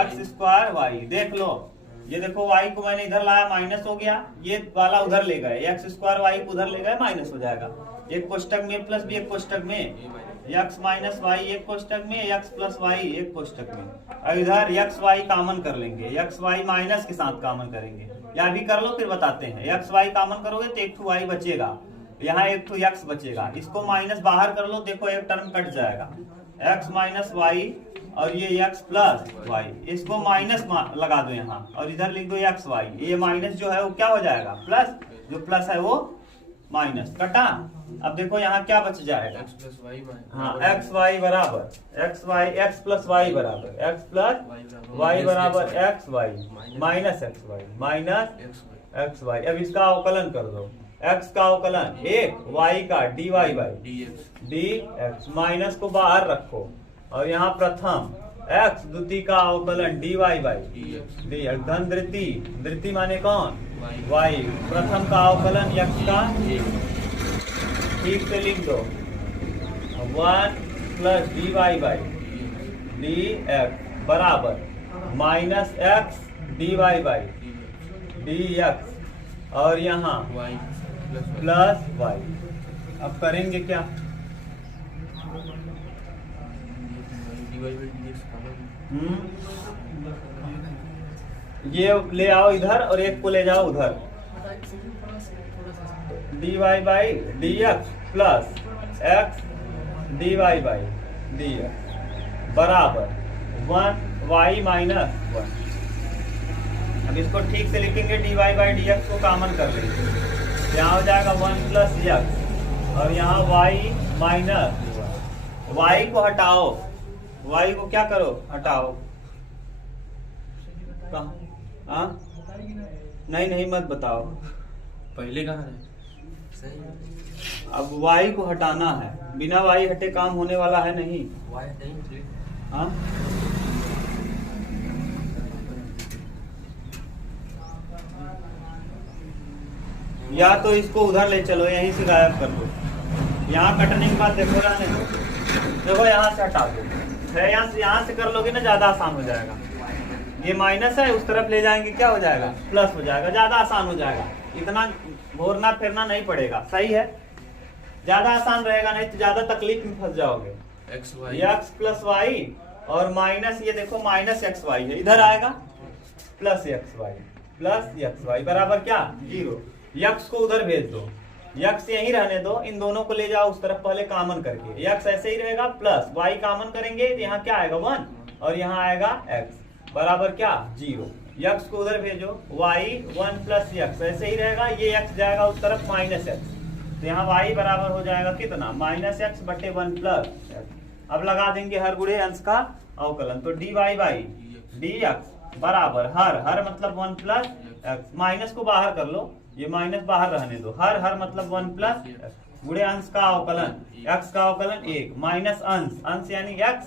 x² y। देख लो ये देखो y को मैंने इधर लाया माइनस हो गया, ये वाला उधर ले गए, x² y को उधर ले गए माइनस हो जाएगा। एक कोष्टक में प्लस भी एक कोष्टक में, x - y एक कोष्टक में, x + y एक कोष्टक में, और इधर xy कॉमन कर लेंगे, xy माइनस के साथ कॉमन करेंगे, या भी कर लो फिर बताते हैं। xy कॉमन करोगे तो एक y बचेगा, यहाँ एक तो x बचेगा, इसको माइनस बाहर कर लो, देखो एक टर्म कट जाएगा, x - y और ये x + y, इसको माइनस लगा दो यहाँ और इधर लिख दो xy, ये माइनस जो है वो क्या हो जाएगा प्लस, जो प्लस है वो माइनस कटा। अब देखो यहाँ क्या बच जाएगा, हाँ xy बराबर x + y बराबर x + y बराबर xy - xy। अब इसका अवकलन कर दो, x का अवकलन 1, y का dx माइनस को बाहर रखो और यहाँ प्रथम x द्वितीय का अवकलन dy dx, धन द्वितीय माने कौन y, प्रथम का अवकलन x का, ठीक से लिख दो 1 + dy dx बराबर -x dy dx और यहाँ प्लस y। अब करेंगे क्या, ये ले आओ इधर और एक को ले जाओ उधर, dy dx plus x dy dx बराबर 1 y - 1। अब इसको ठीक से लिखेंगे, dy dx को कॉमन कर लेंगे, यहाँ हो जाएगा 1 + x और यहाँ y को हटाओ, y को क्या करो हटाओ, हाँ नहीं मत बताओ, पहले कहाँ है, अब y को हटाना है, बिना y हटे काम होने वाला है नहीं। हाँ या तो इसको उधर ले चलो, यहीं से गायब कर दो, यहाँ कटने के बाद देखो रहने दो, देखो यहाँ से हटा दो, यहाँ से कर लोगे ना ज्यादा आसान हो जाएगा। ये माइनस है, उस तरफ ले जाएंगे क्या हो जाएगा, प्लस हो जाएगा, ज्यादा आसान हो जाएगा, इतना घूरना फिरना नहीं पड़ेगा। सही है, ज्यादा आसान रहेगा, नहीं तो ज्यादा तकलीफ में फंस जाओगे। X y x plus y और माइनस, ये देखो माइनस एक्स वाई है, इधर आएगा प्लस एक्स वाई बराबर क्या 0। यक्स को उधर भेज दो, यक्स यहीं रहने दो, इन दोनों को ले जाओ उस तरफ पहले कॉमन करके, यक्स ऐसे ही रहेगा प्लस वाई कॉमन करेंगे तो यहाँ क्या आएगा 1 और यहाँ आएगा एक्स बराबर क्या 0। यक्स को उधर भेजो, वाई 1 प्लस यक्स ऐसे ही रहेगा, ये एक्स जाएगा उस तरफ माइनस एक्स, तो यहाँ वाई बराबर हो जाएगा कितना माइनस एक्स बटे 1 प्लस एक्स। अब लगा देंगे हर गुणे अंश का अवकलन, तो d y by d x बराबर हर मतलब 1 प्लस एक्स, माइनस को बाहर कर लो, ये माइनस बाहर रहने दो, हर मतलब 1 प्लस एक्स गुणे अंश का अवकलन, एक्स का अवकलन 1 माइनस अंश यानी एक्स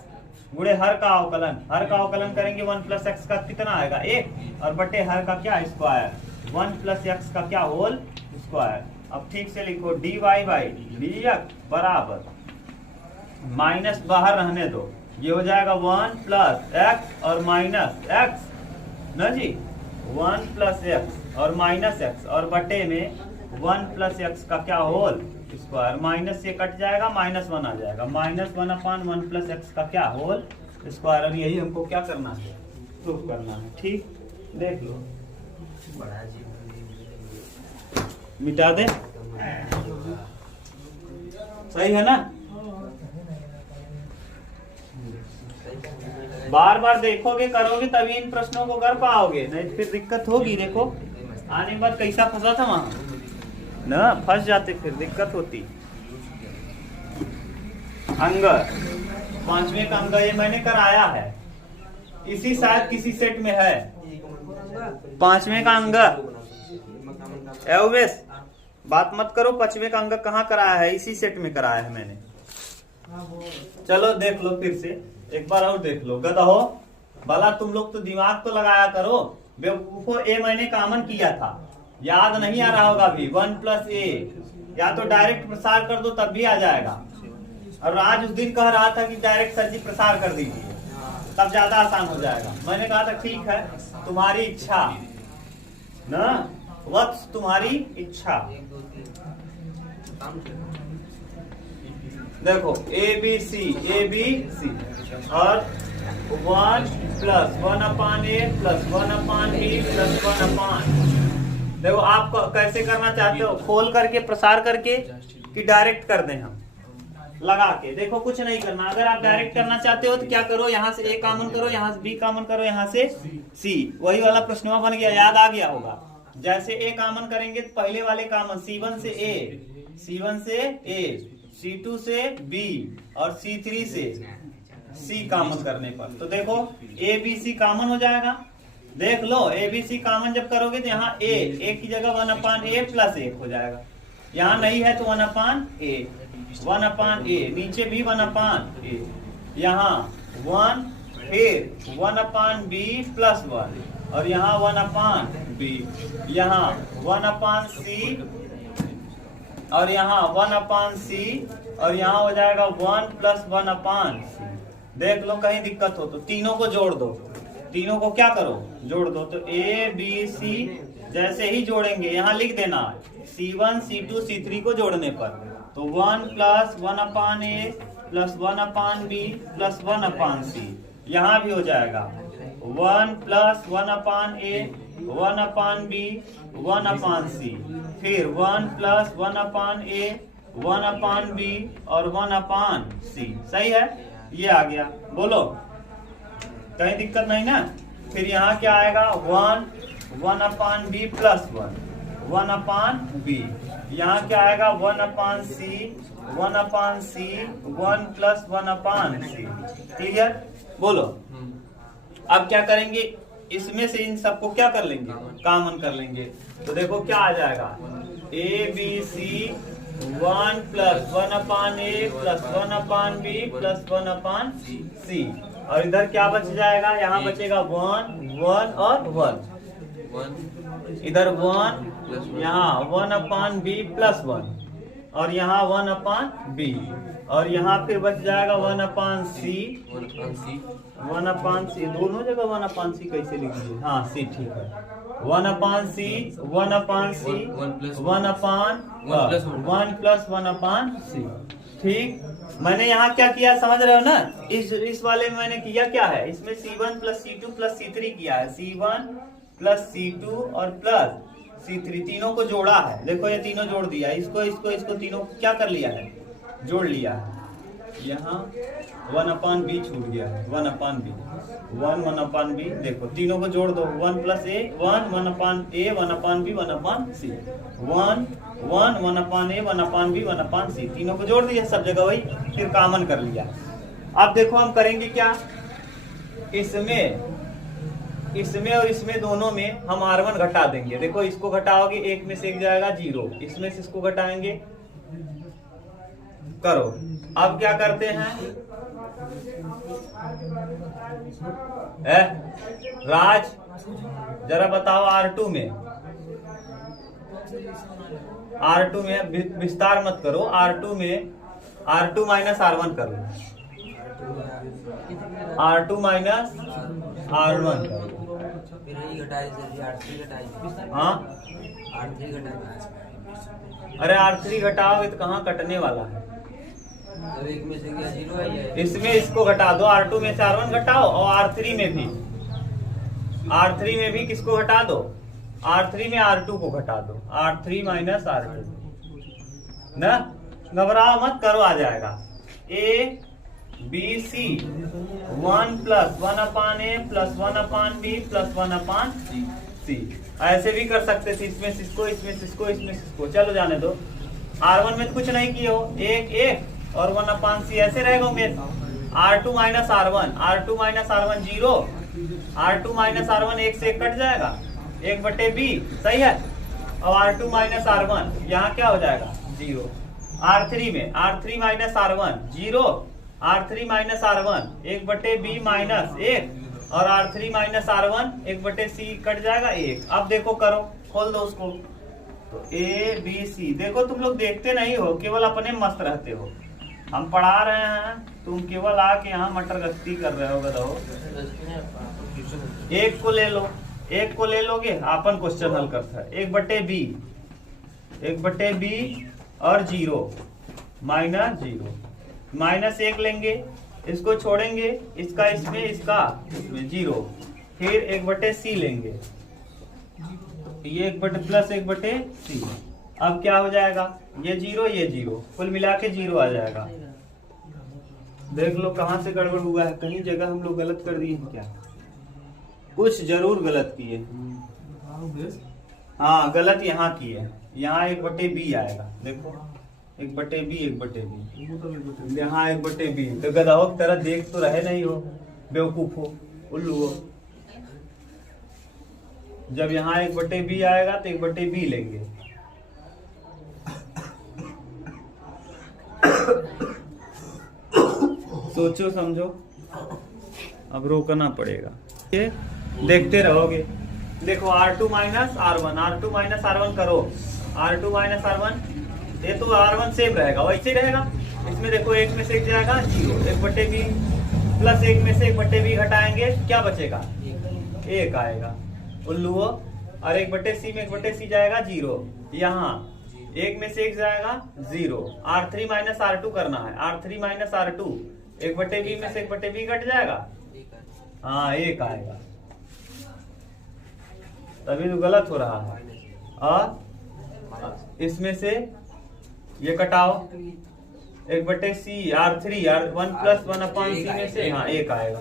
गुणे हर का अवकलन करेंगे 1 प्लस एक्स का कितना आएगा 1 और बटे हर का क्या स्क्वायर 1 प्लस एक्स का क्या होल स्क्वायर। अब ठीक से लिखो d y by d x बराबर माइनस बाहर रहने दो, ये हो जाएगा 1 प्लस एक्स और माइनस एक्स ना जी, 1 प्लस एक्स और माइनस एक्स और बटे में 1 प्लस एक्स का क्या होल स्क्वायर, माइनस से कट जाएगा -1 आ जाएगा, -1/1 प्लस एक्स का क्या होल स्क्वायर। और यही हमको क्या करना है, प्रूफ करना है। ठीक, देख लो, मिटा दे, सही है ना। बार बार देखोगे करोगे तभी इन प्रश्नों को कर पाओगे, नहीं तो फिर दिक्कत होगी। देखो आने के बाद कैसा फंसा था वहां ना, फंस जाते फिर दिक्कत होती। अंग 5वें का अंग ये मैंने कराया है, इसी शायद किसी सेट में है 5वें का अंग। एवेश बात मत करो, 5वें का अंग कहाँ कराया है, इसी सेट में कराया है मैंने। चलो देख लो फिर से एक बार और देख लो, गधा भला तुम लोग तो दिमाग तो लगाया करो, बेवकूफो ए मैंने कॉमन किया था, याद नहीं आ रहा होगा अभी 1 प्लस ए, या तो डायरेक्ट प्रसार कर दो तब भी आ जाएगा। और आज उस दिन कह रहा था कि डायरेक्ट सर जी प्रसार कर दीजिए तब ज्यादा आसान हो जाएगा। मैंने कहा था ठीक है तुम्हारी इच्छा ना, वत्स तुम्हारी इच्छा। देखो ए बी सी और 1 plus 1/a plus 1/b plus 1/, देखो आप कैसे करना चाहते हो, खोल करके प्रसार करके कि डायरेक्ट कर दें हम लगा के। देखो कुछ नहीं करना, अगर आप डायरेक्ट करना चाहते हो तो क्या करो, यहाँ से ए कॉमन करो, यहाँ से बी कॉमन करो, यहाँ से सी, वही वाला प्रश्न बन गया, याद आ गया होगा। जैसे ए कॉमन करेंगे तो पहले वाले कॉमन C1 से ए, C2 से B और C3 से C कॉमन करने पर तो देखो ए बी सी कॉमन हो जाएगा। देख लो ए बी सी कॉमन जब करोगे तो यहाँ ए की जगह 1/a प्लस 1 हो जाएगा, यहाँ नहीं है तो 1/a नीचे भी 1/a, यहाँ 1 फिर 1/b प्लस 1 और यहाँ 1/b, यहाँ 1/c और यहाँ 1/c और यहाँ हो जाएगा 1 प्लस 1/c। देख लो कहीं दिक्कत हो तो तीनों को जोड़ दो, तीनों को क्या करो जोड़ दो, तो ए बी सी जैसे ही जोड़ेंगे यहाँ लिख देना C1 C2 C3 को जोड़ने पर, तो 1 plus 1/a plus 1/b plus 1/c, यहाँ भी हो जाएगा 1 प्लस 1/a 1/b 1/c, फिर 1 प्लस 1/a 1/b और 1/c। सही है, ये आ गया, बोलो कहीं दिक्कत नहीं ना। फिर यहाँ क्या आएगा 1/b प्लस 1/b, यहाँ क्या आएगा 1/c 1 प्लस 1/c। क्लियर, बोलो अब क्या करेंगे, इसमें से इन सबको क्या कर लेंगे कॉमन कर लेंगे, तो देखो क्या आ जाएगा A B C 1 plus 1/a plus 1/b plus 1/c, और इधर क्या बच जाएगा, यहाँ बचेगा 1 और 1, इधर 1, यहाँ 1/b प्लस 1 और यहाँ 1/b और यहाँ फिर बच जाएगा 1/c 1/c, दोनों जगह 1/c कैसे लिख दिए? हाँ सी ठीक है, 1/c 1/c 1 प्लस 1/c। ठीक, मैंने यहाँ क्या किया समझ रहे हो ना? इस वाले में मैंने किया क्या है, इसमें C1 plus C2 plus C3 किया है, C1 प्लस C2 और प्लस C3 तीनों को जोड़ा है। देखो ये तीनों जोड़ दिया, इसको तीनों क्या कर लिया है, जोड़ लिया है। यहाँ 1/b छूट गया है, 1/b 1/b, देखो तीनों को जोड़ दो, 1 plus a 1 1/a 1/b 1/c 1 1 1/a 1/b 1/c, तीनों को जोड़ दिया सब जगह, वही फिर कॉमन कर लिया। अब देखो हम करेंगे क्या, इसमें और इसमें दोनों में हम R1 घटा देंगे। देखो इसको घटाओगे, एक में से एक जाएगा 0, इसमें से इसको घटाएंगे, करो। अब क्या करते हैं, राज जरा बताओ R2 में विस्तार मत करो, R2 में R2 माइनस R1 करो, R2 माइनस R1 करो। हाँ अरे R3 घटाओगे तो कहाँ कटने वाला है, तो एक में से क्या 0 है? इसमें इसको घटा दो, R2 में से R1 घटाओ, और R3 में भी किसको घटा दो, R3 में R2 को घटा दो, R3 माइनस R2 ना, घबराओ मत, करो आ जाएगा। A B C 1 plus 1/a plus 1/b plus 1/c, ऐसे भी कर सकते थे, इसमें से इसको, इसमें से इसको, इसमें से इसको, चलो जाने दो। R1 में तो कुछ नहीं किए हो, एक और 1/c ऐसे रहेगा Umesh. R2 minus R1 0, R2 minus R1 एक से एक कट जाएगा, 1/b सही है, और R2 माइनस R1 यहाँ क्या हो जाएगा 0। R3 minus R1 0, R3 minus R1 1/b minus 1, और R3 minus R1 1/c cut जाएगा 1। अब देखो करो, खोल दो उसको, तो A B C, देखो तुम लोग देखते नहीं हो, केवल अपने मस्त रहते हो, हम पढ़ा रहे हैं, तुम केवल आके यहाँ मटर गश्ती कर रहे हो, बताओ। एक को ले लोगे, अपन क्वेश्चन हल करता है, 1/b और 0 माइनस 0 माइनस 1 लेंगे, इसको छोड़ेंगे, इसका इसमें 0, फिर 1/c लेंगे, ये 1 प्लस 1/c। अब क्या हो जाएगा, ये 0 कुल मिला के 0 आ जाएगा। देख लो कहाँ से गड़बड़ हुआ है, कहीं जगह हम लोग गलत कर दिए हैं क्या, कुछ जरूर गलत किए। हाँ गलत यहाँ किए, यहाँ 1/b आएगा, देखो 1/b यहाँ 1/b, तो गधाओं की तरह देख तो रहे नहीं हो, बेवकूफ हो, उल्लू हो। जब यहाँ 1/b आएगा तो 1/b लेंगे, सोचो समझो, अब रोकना पड़ेगा, ये देखते रहोगे। देखो R2 माइनस R1 करो, R2 माइनस R1, ये तो R1 सेम रहेगा, वैसे ही रहेगा। इसमें देखो एक में से एक जाएगा 0, 1/b प्लस एक में से 1/b घटाएंगे, क्या बचेगा 1 आएगा, उल्लू हो। और 1/c में 1/c जाएगा 0, यहाँ एक में से एक जाएगा 0, R3 माइनस R2 करना है, R3 माइनस R2, 1/b में से 1/b कट जाएगा, हाँ 1 आएगा, तभी तो गलत हो रहा है। और इसमें से ये कटाओ, 1/c R3 1 प्लस 1/c में से, हाँ 1 आएगा।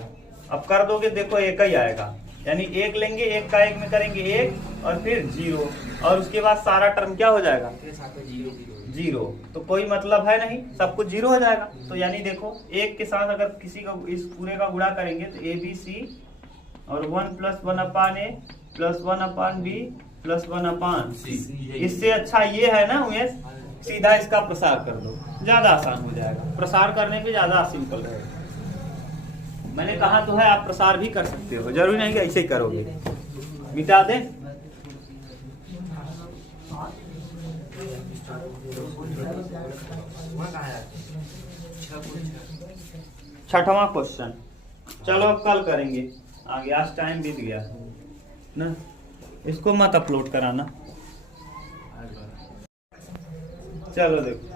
अब कर दोगे, देखो 1 ही आएगा, यानी 1 लेंगे, 1 का 1 में करेंगे 1 और फिर 0, और उसके बाद सारा टर्म क्या हो जाएगा 0, तो कोई मतलब है नहीं, सब कुछ 0 हो जाएगा। तो यानी देखो 1 के साथ अगर किसी का इस पूरे का गुणा करेंगे तो ABC और 1 plus 1/a plus 1/b plus 1/c, इससे अच्छा ये है ना उमेश, सीधा इसका प्रसार कर दो, ज्यादा आसान हो जाएगा, प्रसार करने पे ज्यादा सिंपल रहेगा। मैंने कहा तो है आप प्रसार भी कर सकते हो, जरूरी नहीं कि ऐसे ही करोगे। मिटा दे, छठवां क्वेश्चन, चलो अब कल करेंगे आगे, आज टाइम बीत गया ना। इसको मत अपलोड कराना। चलो देखो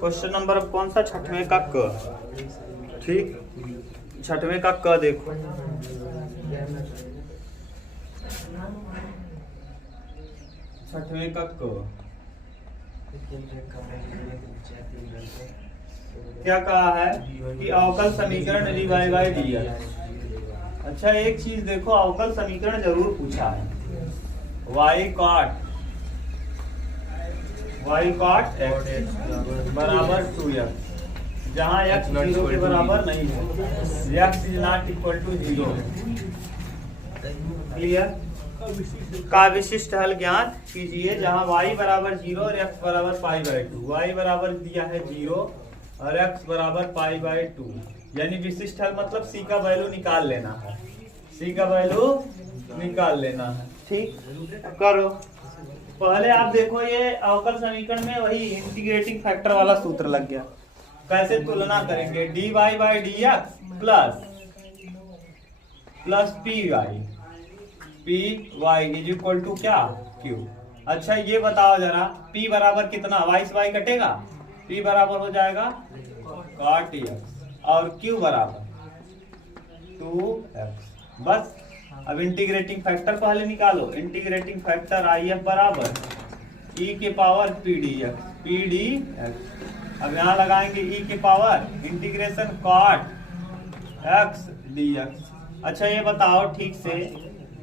क्वेश्चन नंबर कौन सा, छठवें का क। ठीक, छठवें का क देखो। छठवें का क क्या कहा है कि अवकल समीकरण dy बाई dx। अच्छा एक चीज देखो, अवकल समीकरण जरूर पूछा है। y cot x बराबर 2x, जहाँ x 0 के बराबर नहीं है, x is not equal to 0। Clear? का विशिष्ट हल ज्ञात कीजिए जहाँ y बराबर 0 और x बराबर पाई बाई 2। y बराबर दिया है 0 और x बराबर पाई बाई 2, यानी विशिष्ट हल मतलब c का वैल्यू निकाल लेना है, c का वैल्यू निकाल लेना है। ठीक, करो। पहले आप देखो ये अवकल समीकरण में वही इंटीग्रेटिंग फैक्टर वाला सूत्र लग गया। कैसे तुलना करेंगे? dy by dx plus P Y is equal to क्या? q। अच्छा ये बताओ जरा, p बराबर कितना? y से y कटेगा, p बराबर हो जाएगा cot x और q बराबर 2x। बस अब इंटीग्रेटिंग फैक्टर पहले निकालो। इंटीग्रेटिंग फैक्टर IF बराबर e के पावर p dx। अब यहाँ लगाएंगे e के power integration cot x dx। अच्छा ये बताओ ठीक से,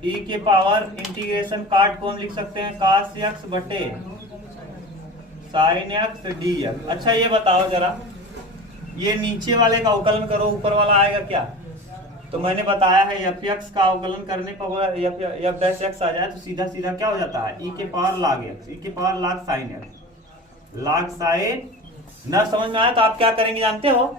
e के पावर इंटीग्रेशन काट को हम लिख सकते हैं cos x बटे sin x dx। अच्छा ये बताओ जरा, ये नीचे वाले का अवकलन करो, ऊपर वाला आएगा क्या? तो मैंने बताया है fx का अवकलन करने पर f डैश x आ जाए तो सीधा सीधा क्या हो जाता है? e के पावर log x, e के power log sin x, log sin। न समझ में आया तो आप क्या करेंगे जानते हो?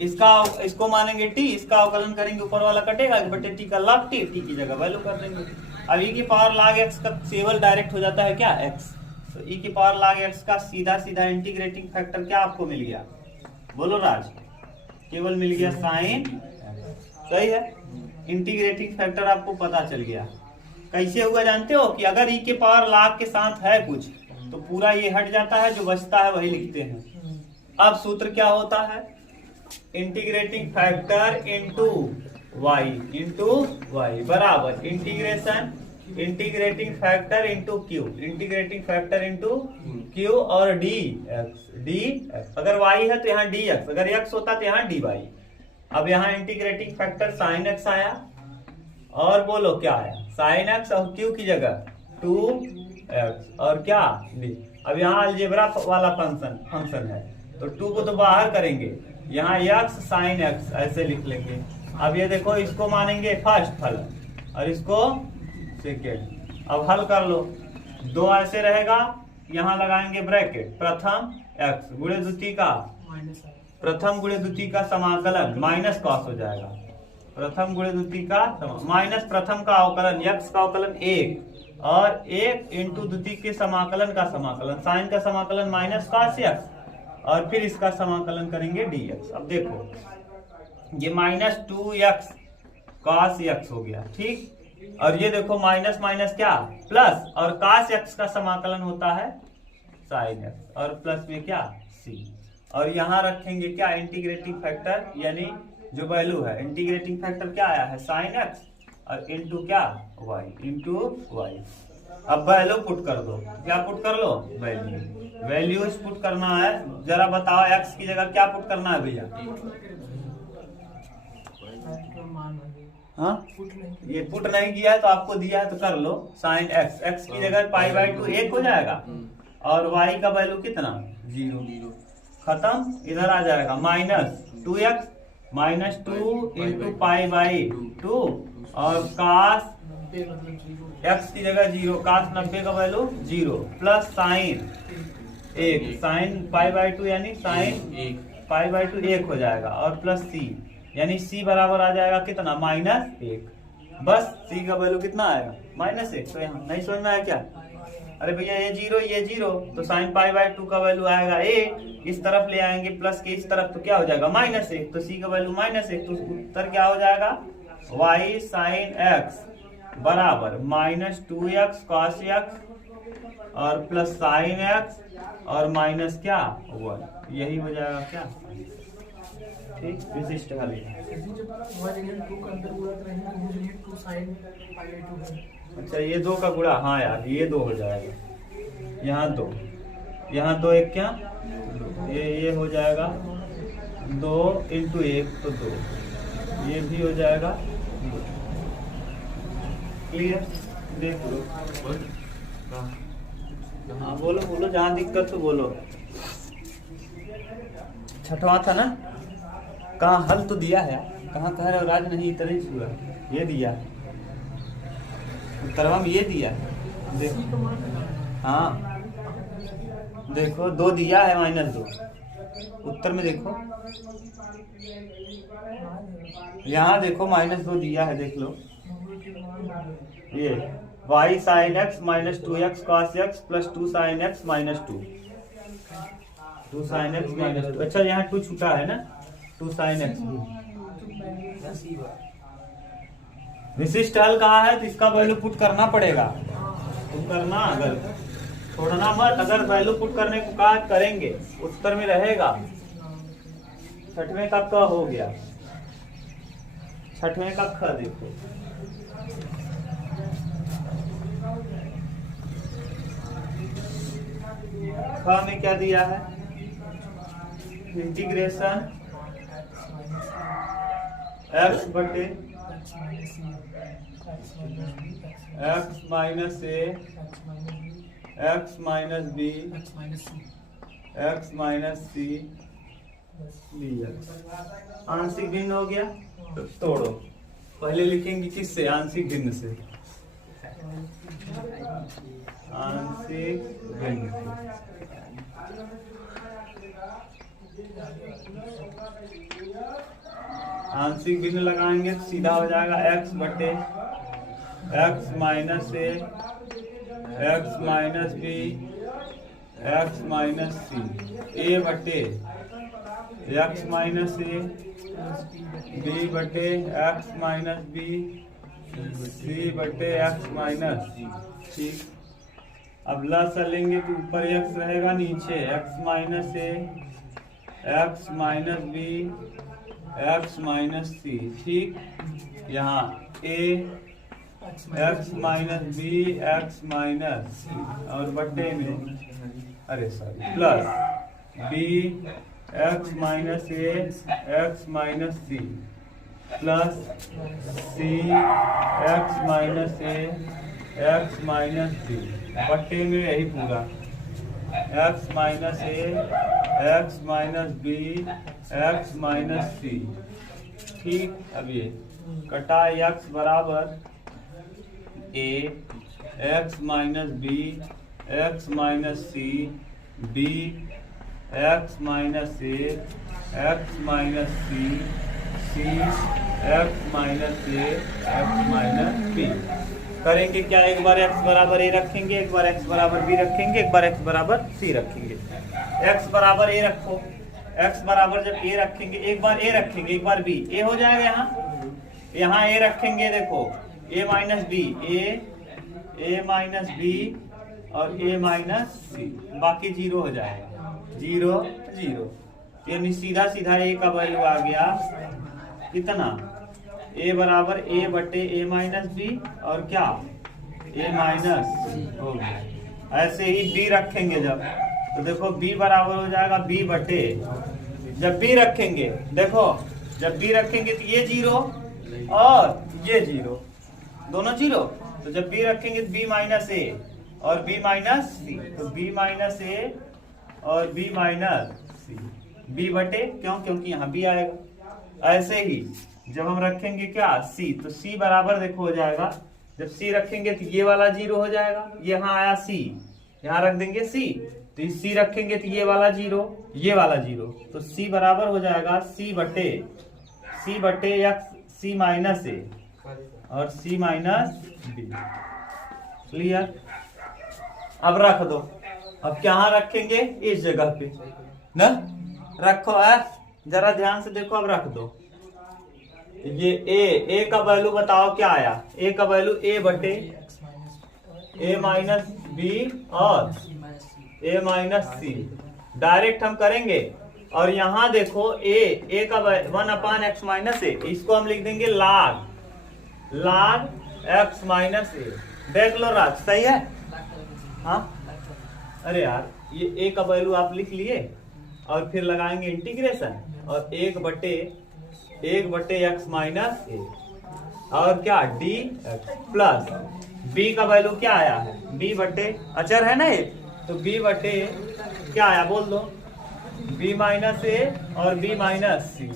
इसको मानेंगे t, इसका अवकलन करेंगे, ऊपर वाला कटेगा बटे t का log t की जगह वैल्यू कर देंगे। अब e की पावर log x का केवल डायरेक्ट हो जाता है क्या? x। तो e की पावर log x का सीधा सीधा इंटीग्रेटिंग फैक्टर क्या आपको मिल गया? बोलो राज, केवल मिल गया sin। सही है, इंटीग्रेटिंग फैक्टर आपको पता चल गया। कैसे हुआ जानते हो? कि अगर e के पावर log के साथ है कुछ तो पूरा ये हट जाता है, जो बचता है वही लिखते हैं। अब सूत्र क्या होता है? इंटीग्रेटिंग फैक्टर इंटू y बराबर integrating factor into q, integrating factor into q और dx। अगर y है तो यहाँ dx, अगर x होता तो यहाँ dy। अब यहाँ इंटीग्रेटिंग फैक्टर sin x आया और बोलो क्या आया? sin x और q की जगह 2x और क्या d। अब यहाँ अलजेब्रा वाला फंक्शन है तो 2 को तो बाहर करेंगे, यहाँ x sin x ऐसे लिख लेंगे। अब ये देखो, इसको मानेंगे फर्स्ट हल और इसको सेकेंड। अब हल कर लो, 2 ऐसे रहेगा, यहाँ लगाएंगे ब्रैकेट, प्रथम x गुणे द्वितीय का, प्रथम गुणे द्वितीय का समाकलन माइनस कॉस हो जाएगा। प्रथम गुणे द्वितीय का माइनस प्रथम का अवकलन x का अवकलन 1 और 1 इंटू द्वितीय के समाकलन का समाकलन, साइन का समाकलन माइनस कॉस x और फिर इसका समाकलन करेंगे dx। अब देखो ये माइनस 2x cos x हो गया। ठीक, और ये देखो माइनस माइनस क्या प्लस, और cos x का समाकलन होता है sin x और प्लस में क्या c। और यहाँ रखेंगे क्या? इंटीग्रेटिंग फैक्टर, यानी जो वैल्यू है इंटीग्रेटिंग फैक्टर क्या आया है? sin x और इंटू क्या y, इंटू y। अब वैल्यू पुट कर दो, क्या पुट कर लो? वैल्यूज पुट करना है। जरा बताओ x की जगह क्या पुट करना है भैया? हाँ, ये पुट नहीं किया है तो आपको दिया है तो कर लो। sin x की जगह पाई बाई 2 1 हो जाएगा और y का वैल्यू कितना? 0। खत्म, इधर आ जाएगा minus 2x minus 2 into pi by 2 और cos x की जगह 0, cos 90 का value 0 plus sin 1, sin pi by 2 यानी sin पाई बाई 2 1 हो जाएगा और प्लस c, यानी c बराबर आ जाएगा कितना? -1। बस c का वैल्यू कितना आएगा? -1। तो यहाँ नहीं समझ में आया क्या? अरे भैया ये जीरो, तो साइन पाई बाय 2 का वैल्यू आएगा ए, इस तरफ ले आएंगे प्लस के इस तरफ, तो क्या हो जाएगा -1, तो सी का वैल्यू -1, तो उत्तर क्या हो जाएगा y साइन x बराबर -2x cos x और प्लस साइन x और माइनस क्या 1, यही हो जाएगा क्या, ठीक, विशिष्ट हल। अच्छा ये 2 का गुणा, हाँ यार ये 2 हो जाएगा, यहाँ 2 एक क्या, ये हो जाएगा 2 × 1 तो 2, ये भी हो जाएगा 2। क्लियर, देख लो। हाँ बोलो जहाँ दिक्कत तो बोलो। छठवां था ना, कहाँ हल तो दिया है, कहाँ कह रहे हो राज नहीं इतना ही छुआ, ये दिया उत्तरवा में, ये दिया देखो, हाँ देखो 2 दिया है -2, उत्तर में देखो, यहाँ देखो -2 दिया है, देख लो ये y sin x -2x cos x plus 2 sin x -2, 2 sin x -2, अच्छा यहाँ 2 छूटा है ना, 2 sin x। विशिष्ट हल कहाँ है, तो इसका वैल्यू पुट करना पड़ेगा, तुम करना, अगर छोड़ना मत, अगर वैल्यू पुट करने को कहा करेंगे उत्तर में रहेगा। छठवें का क हो गया, छठवें का ख देखो, ख में क्या दिया है, इंटीग्रेशन x बटे x minus a x minus b x minus c dx। आंशिक भिन्न हो गया, तो तोड़ो, पहले लिखेंगे किससे, आंशिक भिन्न से, आंशिक भिन्न से। आंशिक भिन्न लगाएंगे तो सीधा हो जाएगा x बटे x minus a x minus b x minus c, a बटे x माइनस a b बटे x माइनस b c बटे x माइनस c, ठीक। अब लस लेंगे तो ऊपर x रहेगा, नीचे x minus a x minus b x minus c, ठीक। यहाँ a x minus b x minus c और बटे में, अरे sorry, plus b x minus a x minus c plus c x minus a x minus c बटे में यही पूरा x minus a x minus b x minus c, ठीक। अब ये कटा x बराबर a x minus b x minus c b x minus a x minus c c x minus a x minus b। करेंगे क्या, एक बार x बराबर a रखेंगे, एक बार x बराबर b रखेंगे, एक बार x बराबर c रखेंगे। x बराबर a रखो, x बराबर जब a रखेंगे, एक बार a रखेंगे एक बार b, a हो जाएगा, यहाँ a रखेंगे, देखो a minus b, a minus b और a माइनस c, बाकी 0 हो जाएगा, 0 0, यानी सीधा सीधा a का वैल्यू आ गया कितना, a बराबर a बटे a माइनस b और क्या a माइनस c हो गया। ऐसे ही b रखेंगे जब, तो देखो b बराबर हो जाएगा b बटे, जब b रखेंगे, देखो जब b रखेंगे तो ये 0 और ये 0, दोनों 0, तो जब b रखेंगे तो b माइनस a और b माइनस c, तो b माइनस a और b माइनस c, b बटे, क्यों, क्योंकि यहाँ b आएगा। ऐसे ही जब हम रखेंगे क्या c, तो c बराबर देखो हो जाएगा, जब c रखेंगे तो ये वाला 0 हो जाएगा, यहाँ आया c, यहाँ रख देंगे c, तो इस c रखेंगे तो ये वाला 0, ये वाला 0, तो c बराबर हो जाएगा c बटे x c माइनस a और c माइनस b। क्लियर, अब रख दो। अब कहाँ रखेंगे? इस जगह पे ना रखो। जरा ध्यान से देखो, अब रख दो। ये ए का वैल्यू बताओ क्या आया? ए का वैल्यू ए बटे ए माइनस बी और ए माइनस सी डायरेक्ट हम करेंगे। और यहाँ देखो ए का 1/x माइनस ए, इसको हम लिख देंगे log x माइनस ए। देख लो राज, सही है? हाँ, अरे यार ये ए का वैल्यू आप लिख लिए और फिर लगाएंगे इंटीग्रेशन और 1 बटे x माइनस ए और क्या डी प्लस b का वैल्यू क्या आया है? b बटे अचर है ना ये, तो b बटे क्या आया बोल दो? b माइनस ए और b माइनस सी।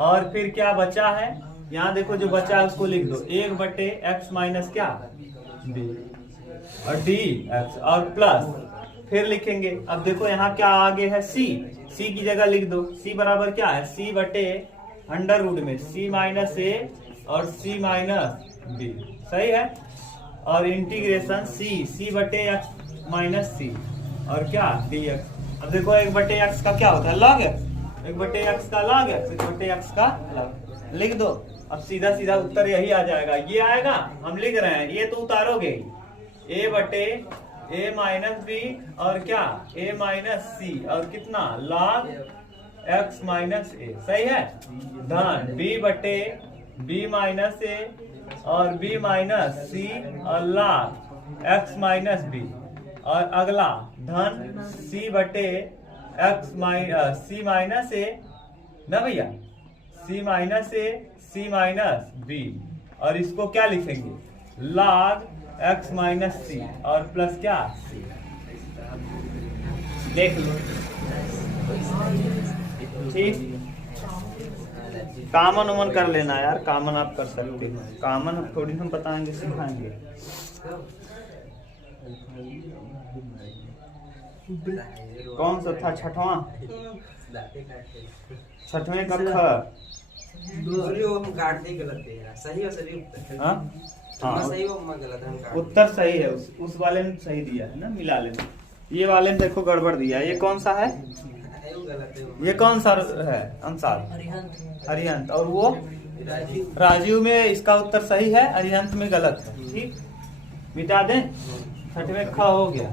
और फिर क्या बचा है? यहाँ देखो जो बचा है उसको लिख दो 1 बटे x माइनस क्या b और डी एक्स और प्लस फिर लिखेंगे। अब देखो यहाँ क्या आगे है? c की जगह लिख दो। c बराबर क्या है? c बटे अंडर रूट में c माइनस ए और c माइनस बी, सही है? और इंटीग्रेशन c बटे x माइनस सी और क्या dx। अब देखो 1 बटे x का क्या होता है? log x। 1 बटे x का log x, 1 बटे x का log लिख दो। अब सीधा सीधा उत्तर यही आ जाएगा। ये आएगा, हम लिख रहे हैं, ये तो उतारोगे ही। a बटे a माइनस बी और क्या a माइनस सी और कितना log x माइनस ए, सही है? धन b बटे b माइनस ए और b माइनस सी और log x माइनस बी और अगला धन c बटे सी माइनस ए ना भैया, c माइनस ए c माइनस बी और इसको क्या लिखेंगे? log x माइनस सी और प्लस क्या c। देख लो, ठीक। कामन उमन कर लेना यार, कामन आप कर सकते हो। कामन थोड़ी हम बताएंगे, सिखाएंगे। कौन सा था? छठवां, छठवें का ख। उत्तर सही है, उस वाले में सही दिया है ना, मिला लेना। ये वाले में देखो गड़बड़ दिया। ये कौन सा है? ये कौन सा है अनुसार? अरिहंत। और वो राजीव में इसका उत्तर सही है, अरिहंत में गलत है। ठीक, मिटा दें। छठवें ख हो गया।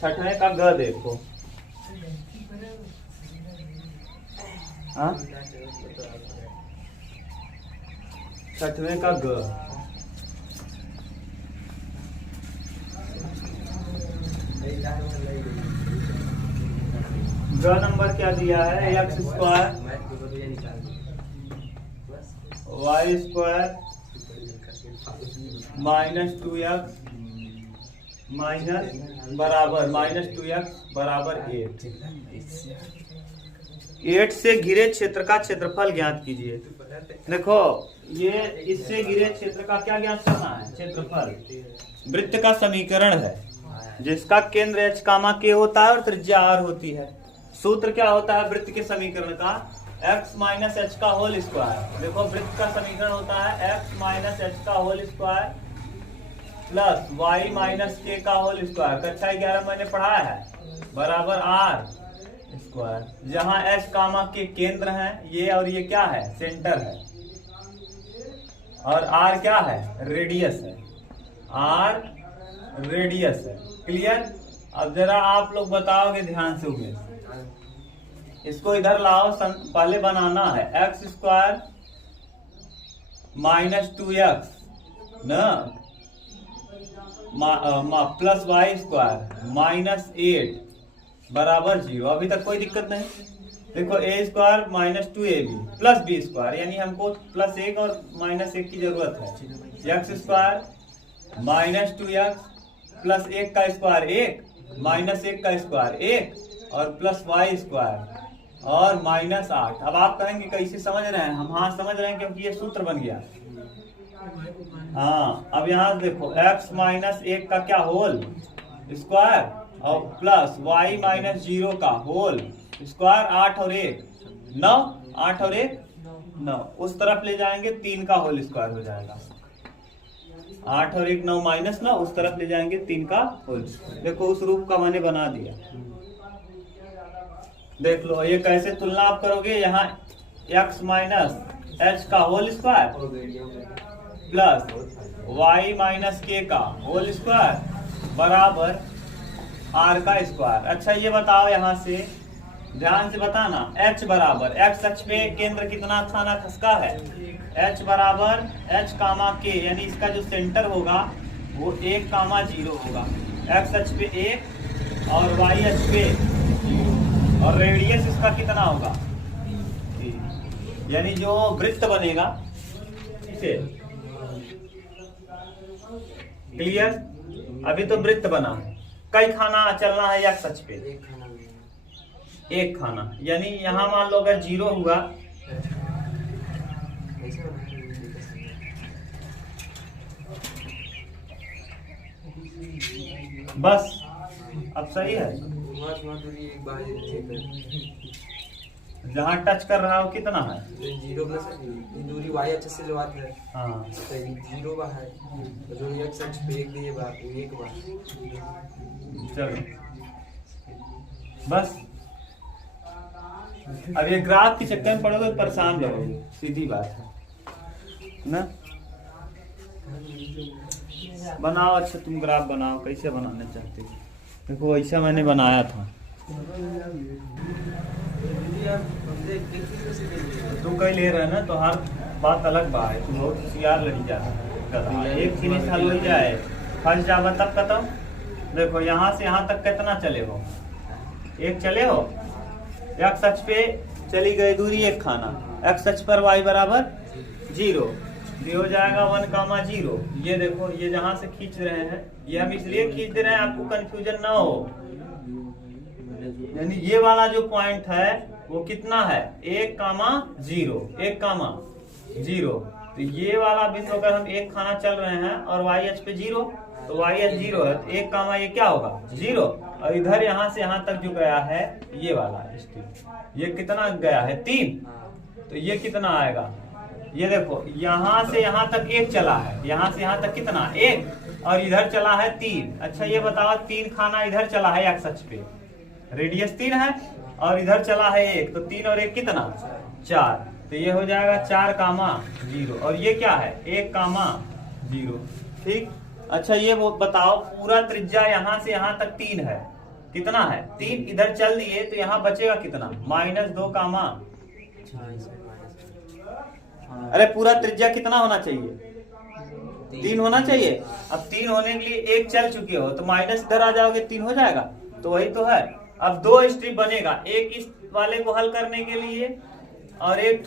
छठवें का ग देखो। हाँ, छठवें का ग। ग नंबर क्या दिया है? X square y square minus 2x minus बराबर -2x बराबर 8 से घिरे क्षेत्र का क्षेत्रफल ज्ञात कीजिए। देखो ये इससे घिरे क्षेत्र का क्या ज्ञात करना है? क्षेत्रफल। वृत्त का समीकरण है जिसका केंद्र h कामा k होता है और त्रिज्या r होती है। सूत्र क्या होता है वृत्त के समीकरण का? x माइनस एच का होल स्क्वायर। देखो वृत्त का समीकरण होता है x माइनस एच का whole square plus y minus k का होल स्क्वायर। कक्षा 11 मैंने पढ़ाया है, बराबर r स्क्वायर। जहां h कामा के केंद्र है ये, और ये क्या है? सेंटर है। और r क्या है? रेडियस है। r रेडियस है। क्लियर? अब जरा आप लोग बताओगे ध्यान से उमेश, इसको इधर लाओ। पहले बनाना है एक्स स्क्वायर माइनस 2x न प्लस वाई स्क्वायर माइनस 8 बराबर 0। अभी तक कोई दिक्कत नहीं। देखो A square minus 2ab plus B square, यानी हमको प्लस 1 और माइनस 1 की जरूरत है। X square minus 2x plus 1 का स्क्वायर 1 माइनस 1 का स्क्वायर 1 और प्लस वाई स्क्वायर और माइनस 8। अब आप कहेंगे कैसे समझ रहे हैं हम? हाँ समझ रहे हैं, क्योंकि ये सूत्र बन गया। हाँ, अब यहाँ देखो x माइनस 1 का क्या होल स्क्वायर और प्लस y माइनस 0 का होल स्क्वायर 8 और 1 9, 8 और 1 9। उस तरफ ले जाएंगे 3 का होल स्क्वायर हो जाएगा। 8 और 1 9 माइनस ना, उस तरफ ले जाएंगे 3 का होल। देखो उस रूप का मैंने बना दिया। देख लो ये कैसे तुलना आप करोगे, यहाँ x माइनस एच का whole square plus y minus k का होल स्क्वायर बराबर r का स्क्वायर। अच्छा ये बताओ यहाँ से ध्यान से बताना, h बराबर x अक्ष पे केंद्र कितना खाना खसका है, h बराबर h कामा k, यानी इसका जो सेंटर होगा वो 1 कामा 0 होगा। x अक्ष पे 1 और y अक्ष पे 0 और रेडियस इसका कितना होगा, यानी जो वृत्त बनेगा इसे क्लियर। अभी तो वृत्त बना है, कई खाना चलना है x अक्ष पे, एक खाना, यानी यहाँ मान लो अगर 0 हुआ बस, अब सही है। जहाँ टच कर रहा हो कितना है, 0 प्लस दूरी y अक्ष से जो बात है, हाँ 0 बार है, जो x अक्ष पे 1 दिए बार 1 बार। चलो बस। अब ये ग्राफ के चक्कर में पड़ोगे तो परेशान रहोगे, सीधी बात है ना। बनाओ, अच्छा तुम ग्राफ बनाओ, कैसे बनाना चाहते हो। देखो ऐसा मैंने बनाया था, तू कहीं ले रहा है ना, तो हर बात अलग बात है, तू बहुत होशियार लगी जा रहा है। एक फिनिश हल हो जाए, फर्स्ट जावा तब खत्म। देखो यहाँ से यहाँ तक कितना चले हो, 1 चले हो, x अक्ष पे चली गई दूरी 1 खाना, x अक्ष पर y बराबर 0, ये हो जाएगा 1 कामा 0। ये देखो ये जहां से खींच रहे हैं, ये हम इसलिए खींच दे रहे हैं आपको कंफ्यूजन ना हो, यानी ये वाला जो पॉइंट है वो कितना है, 1 कामा 0, 1 कामा 0। तो ये वाला बिंदु अगर हम 1 खाना चल रहे हैं और y अक्ष पे 0, तो y अक्ष 0 है, तो 1 कामा ये क्या होगा 0, और इधर यहाँ से यहाँ तक जो गया है ये वाला स्ट्रिप, ये कितना गया है 3, तो ये कितना आएगा, ये देखो यहाँ से यहाँ तक 1 चला है, यहाँ से यहाँ तक कितना 1, और इधर चला है 3। अच्छा ये बताओ 3 खाना इधर चला है x अक्ष पे, रेडियस 3 है और इधर चला है 1, तो 3 और 1 कितना 4, तो ये हो जाएगा 4 कामा 0, और ये क्या है 1 कामा 0। ठीक। अच्छा ये वो बताओ पूरा त्रिज्या यहाँ से यहाँ तक 3 है, कितना है 3, इधर चल दिए तो यहाँ बचेगा कितना -2 कामा, अरे पूरा त्रिज्या कितना होना चाहिए 3 होना चाहिए। अब 3 होने के लिए 1 चल चुके हो तो माइनस इधर आ जाओगे, 3 हो जाएगा, तो वही तो है। अब 2 स्ट्रिप बनेगा, एक इस वाले को हल करने के लिए और एक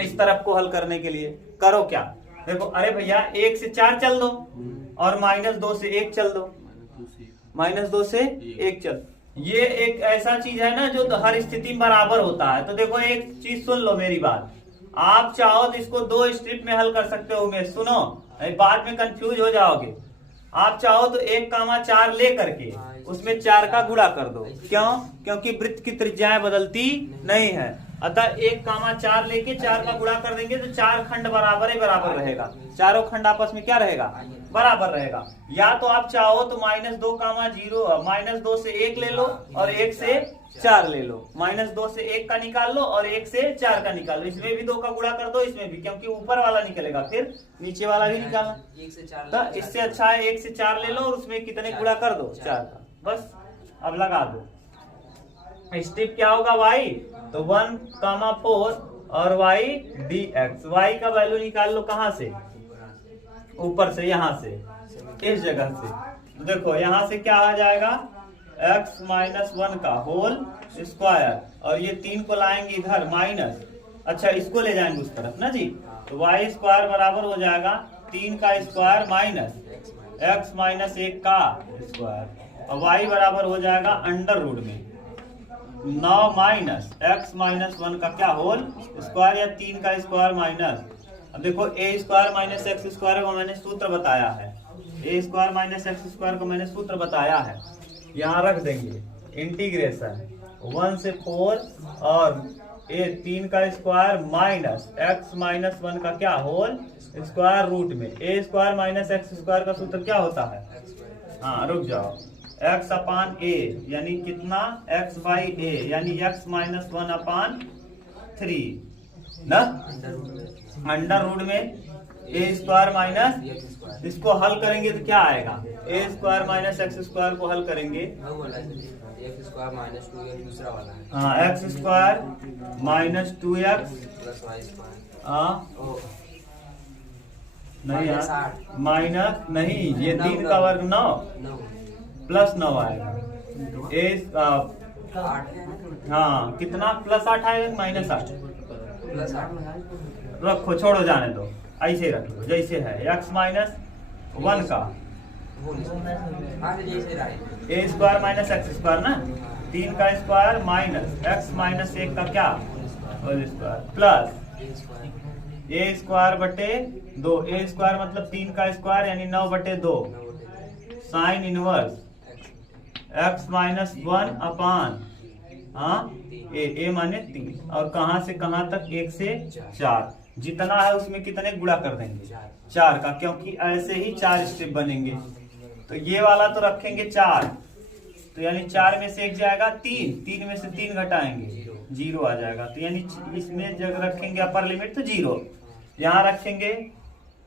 इस तरफ को हल करने के लिए। करो क्या, देखो अरे भैया 1 से 4 चल दो और -2 से 1 चल दो, -2 से 1 चल। ये एक ऐसा चीज है ना जो हर स्थिति में बराबर होता है। तो देखो एक चीज सुन लो मेरी बात, आप चाहो तो इसको 2 स्ट्रिप में हल कर सकते हो। मैं सुनो, बाद में कंफ्यूज हो जाओगे। आप चाहो तो 1 कामा 4 ले करके उसमें 4 का गुणा कर दो। क्यों? क्योंकि वृत्त की त्रिज्याएं बदलती नहीं है। अतः 1 कामा 4 लेके 4 का गुणा कर देंगे तो 4 खंड बराबर ही बराबर रहेगा, चारों खंड आपस में क्या रहेगा बराबर रहेगा। या तो आप चाहो तो -2 कामा 0, -2 से 1 ले लो और 1 से 4 ले लो, -2 से 1 का निकाल लो और 1 से 4 का निकाल लो। इसमें भी 2 का गुणा कर दो, इसमें भी, क्योंकि ऊपर वाला निकलेगा फिर नीचे वाला भी निकालना। 1 से 4 तो इससे अच्छा है 1 से 4 ले लो और उसमें कितने गुणा कर दो 4 का, बस। अब लगा दो स्ट्रिप क्या होगा y, तो 1 कामा 4 और y dx। y का वैल्यू निकाल लो कहाँ से, ऊपर से, यहाँ से, इस जगह से। तो देखो यहाँ से क्या आ जाएगा x -1 का होल स्क्वायर, और ये 3 को लाएंगे इधर माइनस, अच्छा इसको ले जाएंगे उस तरफ ना जी, तो y स्क्वायर बराबर हो जाएगा 3 का स्क्वायर माइनस x -1 का स्क्वायर, और y बराबर हो जाएगा अंडर रूट में 9 माइनस x -1 का क्या होल स्क्वायर, या 3 का स्क्वायर माइनस। अब देखो a square minus x square को मैंने सूत्र बताया है, a square minus x square को मैंने सूत्र बताया है, यहाँ रख देंगे इंटीग्रेशन 1 से 4 और ए 3 का स्क्वायर माइनस x माइनस 1 का क्या होल स्क्वायर रूट में ए स्क्वायर माइनस एक्स स्क्वायर का सूत्र क्या होता है? हाँ रुक जाओ, x अपान ए यानी कितना x बाई ए यानी x माइनस 1 अपान 3 ना, अंडर रूट में ए स्क्वायर माइनस, इसको हल करेंगे तो क्या आएगा? ए स्क्वायर माइनस एक्स स्क्वायर को हल करेंगे, एक्स स्क्वायर माइनस 2x दूसरा वाला है। हाँ x square minus 2x plus y square. हाँ नहीं माइनस यार 8 माइनस नहीं, ये 3 का वर्ग 9 प्लस 9 आएगा। ए 8 हाँ कितना प्लस 8 आएगा माइनस 8? प्लस 8 रखो, छोड़ो, जाने दो, ऐसे रख लो जैसे है। x माइनस 1 का जैसे राइट ए स्क्वायर माइनस एक्स स्क्वायर ना, 3 का स्क्वायर माइनस x माइनस 1 का क्या होल स्क्वायर प्लस ए स्क्वायर बटे 2, ए स्क्वायर मतलब 3 का स्क्वायर यानी 9 बटे 2 साइन इनवर्स x माइनस 1 अपान हाँ ए माने 3 और कहां से कहां तक 1 से 4 जितना है उसमें कितने गुणा कर देंगे 4 का, क्योंकि ऐसे ही 4 स्टेप बनेंगे। तो ये वाला तो रखेंगे 4, तो यानी 4 में से 1 जाएगा 3 में से 3 घटाएंगे 0 आ जाएगा। तो यानी इसमें जब रखेंगे अपर लिमिट तो 0, यहाँ रखेंगे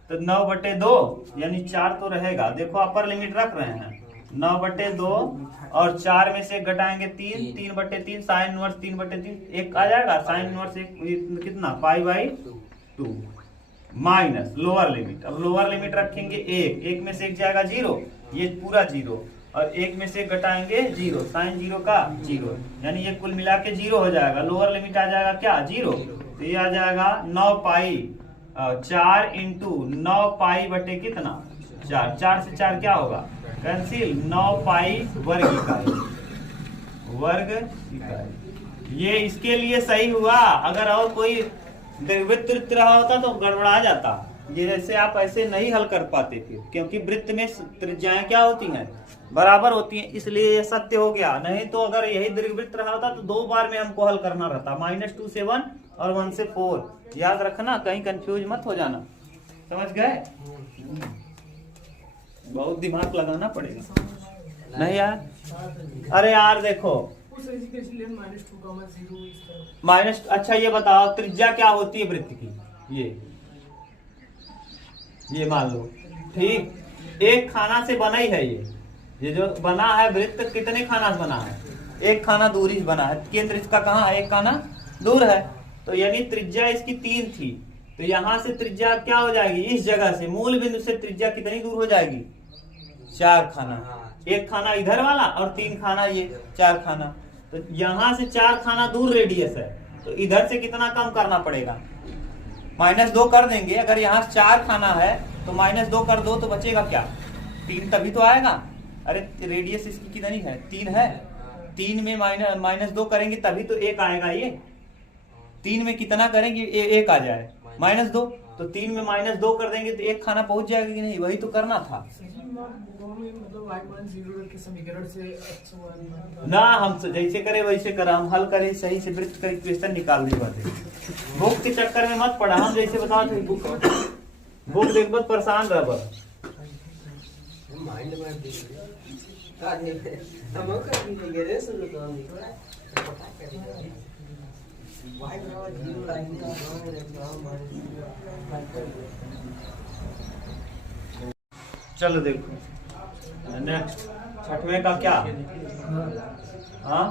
तो 9 बटे 2 यानी 4 तो रहेगा। देखो अपर लिमिट रख रहे हैं 9 बटे 2 और 4 में से घटाएंगे 3 बटे 3 साइन इनवर्स 3 बटे 3 1 आ जाएगा। साइन इनवर्स 1 कितना pi by 2 minus lower limit, अब लोअर लिमिट रखेंगे 1 में से 1 जाएगा 0, ये पूरा 0 और 1 में से घटाएंगे 0 साइन 0 का 0 यानी ये कुल मिला के 0 हो जाएगा। लोअर लिमिट आ जाएगा क्या 0, तो ये आ जाएगा 9 पाई 4 इंटू 9 पाई बटे कितना 4 से 4 क्या होगा कैंसिल, 9 पाई वर्ग इकाई। ये इसके लिए सही हुआ, अगर और कोई वृत्त रहा होता तो गड़बड़ा जाता। ये जैसे आप ऐसे नहीं हल कर पाते फिर, क्योंकि वृत्त में त्रिज्याएं क्या होती हैं बराबर होती हैं, इसलिए ये सत्य हो गया। नहीं तो अगर यही दीर्घवृत्त रहा होता तो 2 बार में हमको हल करना रहता, -2 से 1 और 1 से 4। याद रखना, कहीं कंफ्यूज मत हो जाना, समझ गए? बहुत दिमाग लगाना पड़ेगा नहीं यार। अरे यार देखो माइनस, अच्छा ये बताओ त्रिज्या क्या होती है वृत्त की? ये मान लो ठीक, एक खाना से बना ही है ये जो बना है वृत्त कितने खाना से बना है? एक खाना दूरी से बना है, केंद्र इसका कहाँ है? एक खाना दूर है, तो यानी त्रिज्या इसकी 3 थी, तो यहाँ से त्रिज्या क्या हो जाएगी? इस जगह से मूल बिंदु से त्रिज्या कितनी दूर हो जाएगी? 4 खाना, एक खाना इधर वाला और 3 खाना ये 4 खाना, तो यहाँ से 4 खाना दूर रेडियस है, तो इधर से कितना कम करना पड़ेगा? -2 कर देंगे। अगर यहाँ 4 खाना है तो -2 कर दो तो बचेगा क्या? 3 तभी तो आएगा। अरे रेडियस इसकी कितनी है? 3 है, 3 में -2 करेंगे तभी तो 1 आएगा। ये 3 में कितना करेंगे 1 आ जाए -2, तो 3 में -2 कर देंगे तो 1 खाना पहुंच जाएगा कि नहीं? वही तो करना था ना। हम जैसे करे वैसे करा, हम हल करे सही से वृत्त का इक्वेशन निकाल दी बात है। बुक के चक्कर में मत पड़ा, हम जैसे बताओ थे बुक देख बस परेशान रह बस। माइंड में देख का देख हम कर भी गए रे सुन तो हम पता करेंगे y बराबर 0 लाइन में। चलो देखो नेक्स्ट, छठवें का क्या? हाँ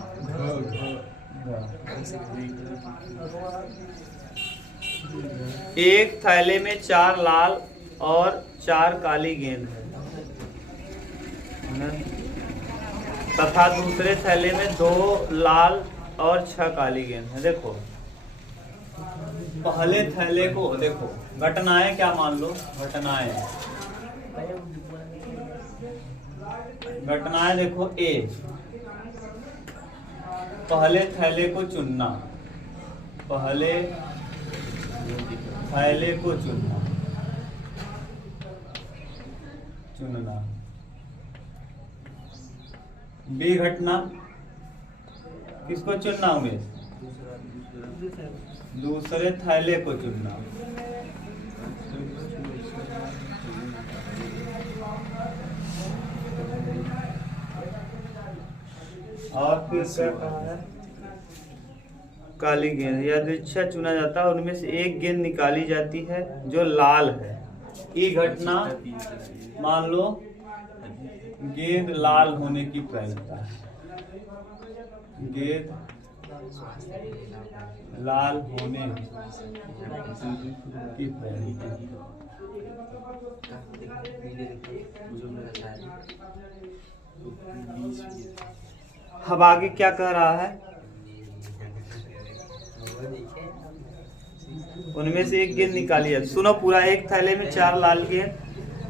एक थैले में 4 लाल और 4 काली गेंद है तथा दूसरे थैले में 2 लाल और 6 काली गेंद है। देखो पहले थैले को देखो, घटनाएं क्या मान लो, घटनाएं देखो ए, पहले थैले को चुनना, पहले थैले को चुनना। बी घटना किसको चुनना होंगे? दूसरे थैले को चुनना। और फिर क्या कहा है? काली गेंद यादृच्छा चुना जाता है, उनमें से एक गेंद निकाली जाती है जो लाल है। ये घटना मान लो गेंद लाल होने की प्रवणता है। गेंद लाल होने की प्रवणता। अब आगे क्या कह रहा है? उनमें से एक गेंद निकाली है। सुनो पूरा, एक थैले में 4 लाल गेंद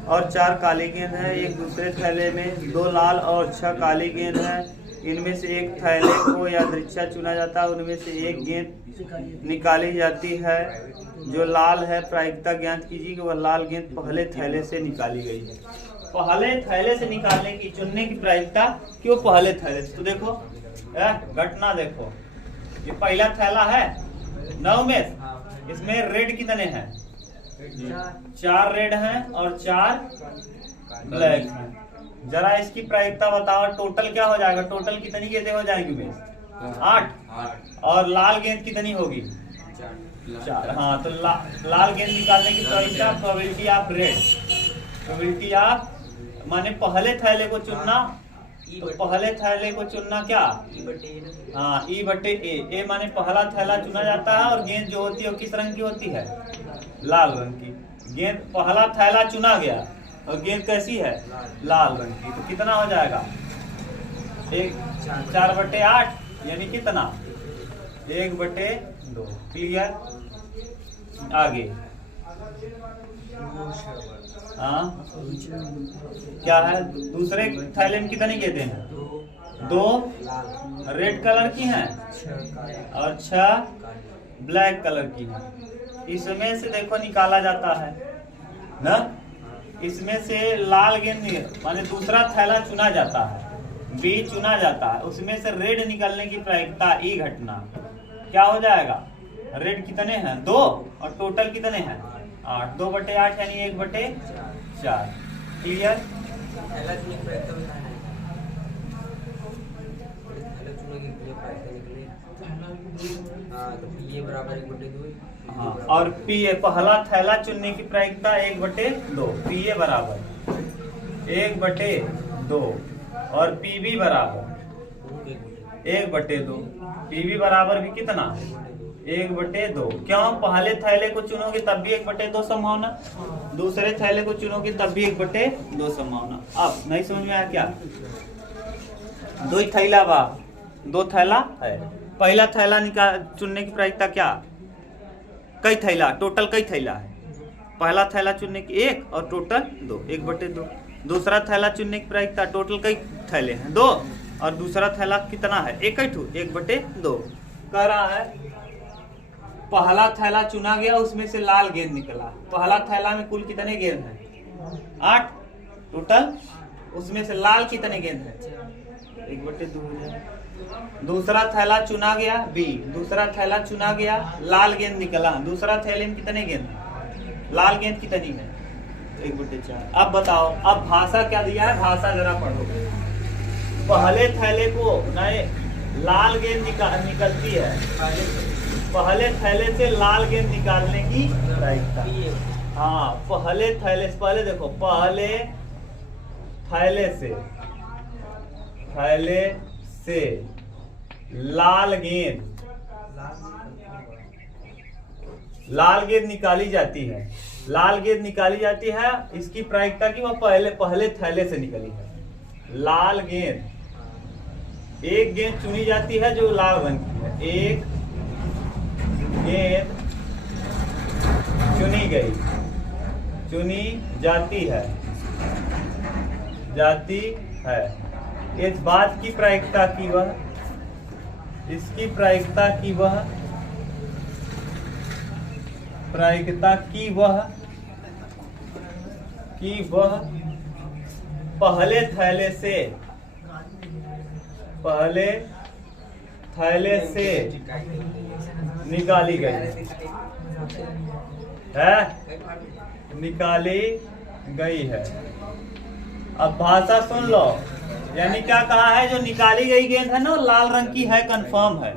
और 4 काली गेंद है। एक दूसरे थैले में 2 लाल और 6 काली गेंद है। इनमें से एक थैले को यादृच्छा चुना जाता है, उनमें से एक गेंद निकाली जाती है जो लाल है। प्रायिकता ज्ञात कीजिए कि वह लाल गेंद पहले थैले से निकाली गई है। पहले थैले से निकालने की, चुनने की प्रायिकता कि वो पहले थैले से। तो देखो घटना देखो, ये पहला थैला है 9 में, इसमें रेड कितने हैं? 4 रेड हैं और 4 ब्लैक हैं। जरा इसकी प्रायिकता बताओ, टोटल क्या हो जाएगा? टोटल कितनी गेंदें हो जाएंगी उमेश? 8। और लाल गेंद कितनी होगी? 4। हाँ, तो लाल गेंद निकालने की प्रायिकता, probability of red, probability of माने पहले थैले को चुनना। तो पहले थैले को चुनना क्या? हाँ, E/A। ए माने पहला थैला चुना जाता है और गेंद जो होती है वो किस रंग की होती है? लाल रंग की। गेंद पहला थैला चुना गया और गेंद कैसी है? लाल रंग की। तो कितना हो जाएगा? 4/8 यानी कितना? 1/2। क्लियर? आगे हाँ क्या है? दूसरे थैले में कितनी गेंदें हैं? 2 रेड कलर की हैं और 6 ब्लैक कलर की हैं। इसमें से देखो निकाला जाता है ना, इसमें से लाल गेंद माने दूसरा थैला चुना जाता है, बी चुना जाता है, उसमें से रेड निकलने की प्रायिकता ई घटना क्या हो जाएगा? रेड कितने हैं? 2 और टोटल कितने हैं? 8। 2/8 यानी 1/4। क्लियर? हाँ, और पीए पहला थैला चुनने की प्रायिकता 1/2। पीए बराबर 1/2 और पीबी बराबर 1/2। पीबी बराबर भी कितना? 1/2। क्यों? पहले थैले को चुनोगे तब भी 1/2 संभावना, दूसरे थैले को चुनोगे तब भी 1/2 संभावना। अब नहीं समझ में आया क्या? 2 थैला बा, 2 थैला है। पहला थैला चुनने की प्रायिकता क्या? कई थैला, टोटल कई थैला है? पहला थैला चुनने की 1 और टोटल 2, 1/2। दूसरा थैला चुनने की प्रायिकता, टोटल कई थैले हैं? 2 और दूसरा थैला कितना है? 1/2। कह रहा है पहला थैला चुना गया, उसमें से लाल गेंद निकला। पहला थैला में कुल कितने गेंद हैं? 8 टोटल, उसमें से लाल कितने गेंद हैं? 1/2। दूसरा थैला चुना गया बी, दूसरा थैला चुना गया, लाल गेंद निकला। दूसरा थैले में कितने गेंद हैं? लाल गेंद कितनी है? 1/4। अब बताओ, अब भाषा क्या दिया है? भाषा जरा पढ़ो। पहले थैले को नए लाल गेंद निकलती है, पहले थैले से लाल गेंद निकालने की प्रायिकता। हाँ, पहले थैले से, पहले देखो, पहले थैले से लाल गेंद निकाली जाती है। लाल गेंद निकाली जाती है, इसकी प्रायिकता की वह पहले थैले से निकली है। लाल गेंद, एक गेंद चुनी जाती है जो लाल रंग की है। एक गेंद चुनी जाती है। इस बात की प्रायिकता की वह, इसकी प्रायिकता की वह पहले थैले से निकाली गई है, निकाली गई है। अब भाषा सुन लो, यानी क्या कहा है, जो निकाली गई गेंद है ना लाल रंग की है, कंफर्म है।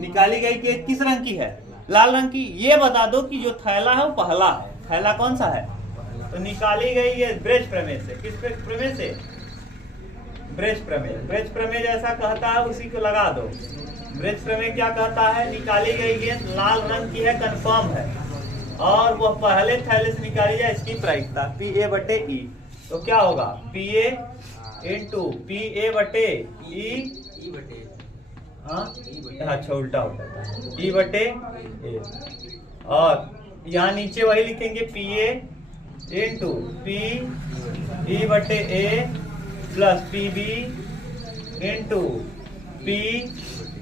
निकाली गई गेंद किस रंग की है, लाल रंग की। ये बता दो कि जो थैला है वो पहला है, थैला कौन सा है। तो निकाली गई ये ब्रेज प्रमेय से, किस प्रमेय से, ब्रेज प्रमेय। ब्रेज प्रमेय जैसा कहता है उसी को लगा दो। ब्रेज प्रमेय क्या कहता है, निकाली गई गेंद लाल रंग की है, कंफर्म है, और वह पहले थैले से निकाली जाए, इसकी प्रायिकता पी ए बटे ई। तो क्या होगा, P A into P A बटे ई बटे, अच्छा उल्टा होता है, ई बटे ए। और यहाँ नीचे वही लिखेंगे, P A into P E बटे A plus P B into P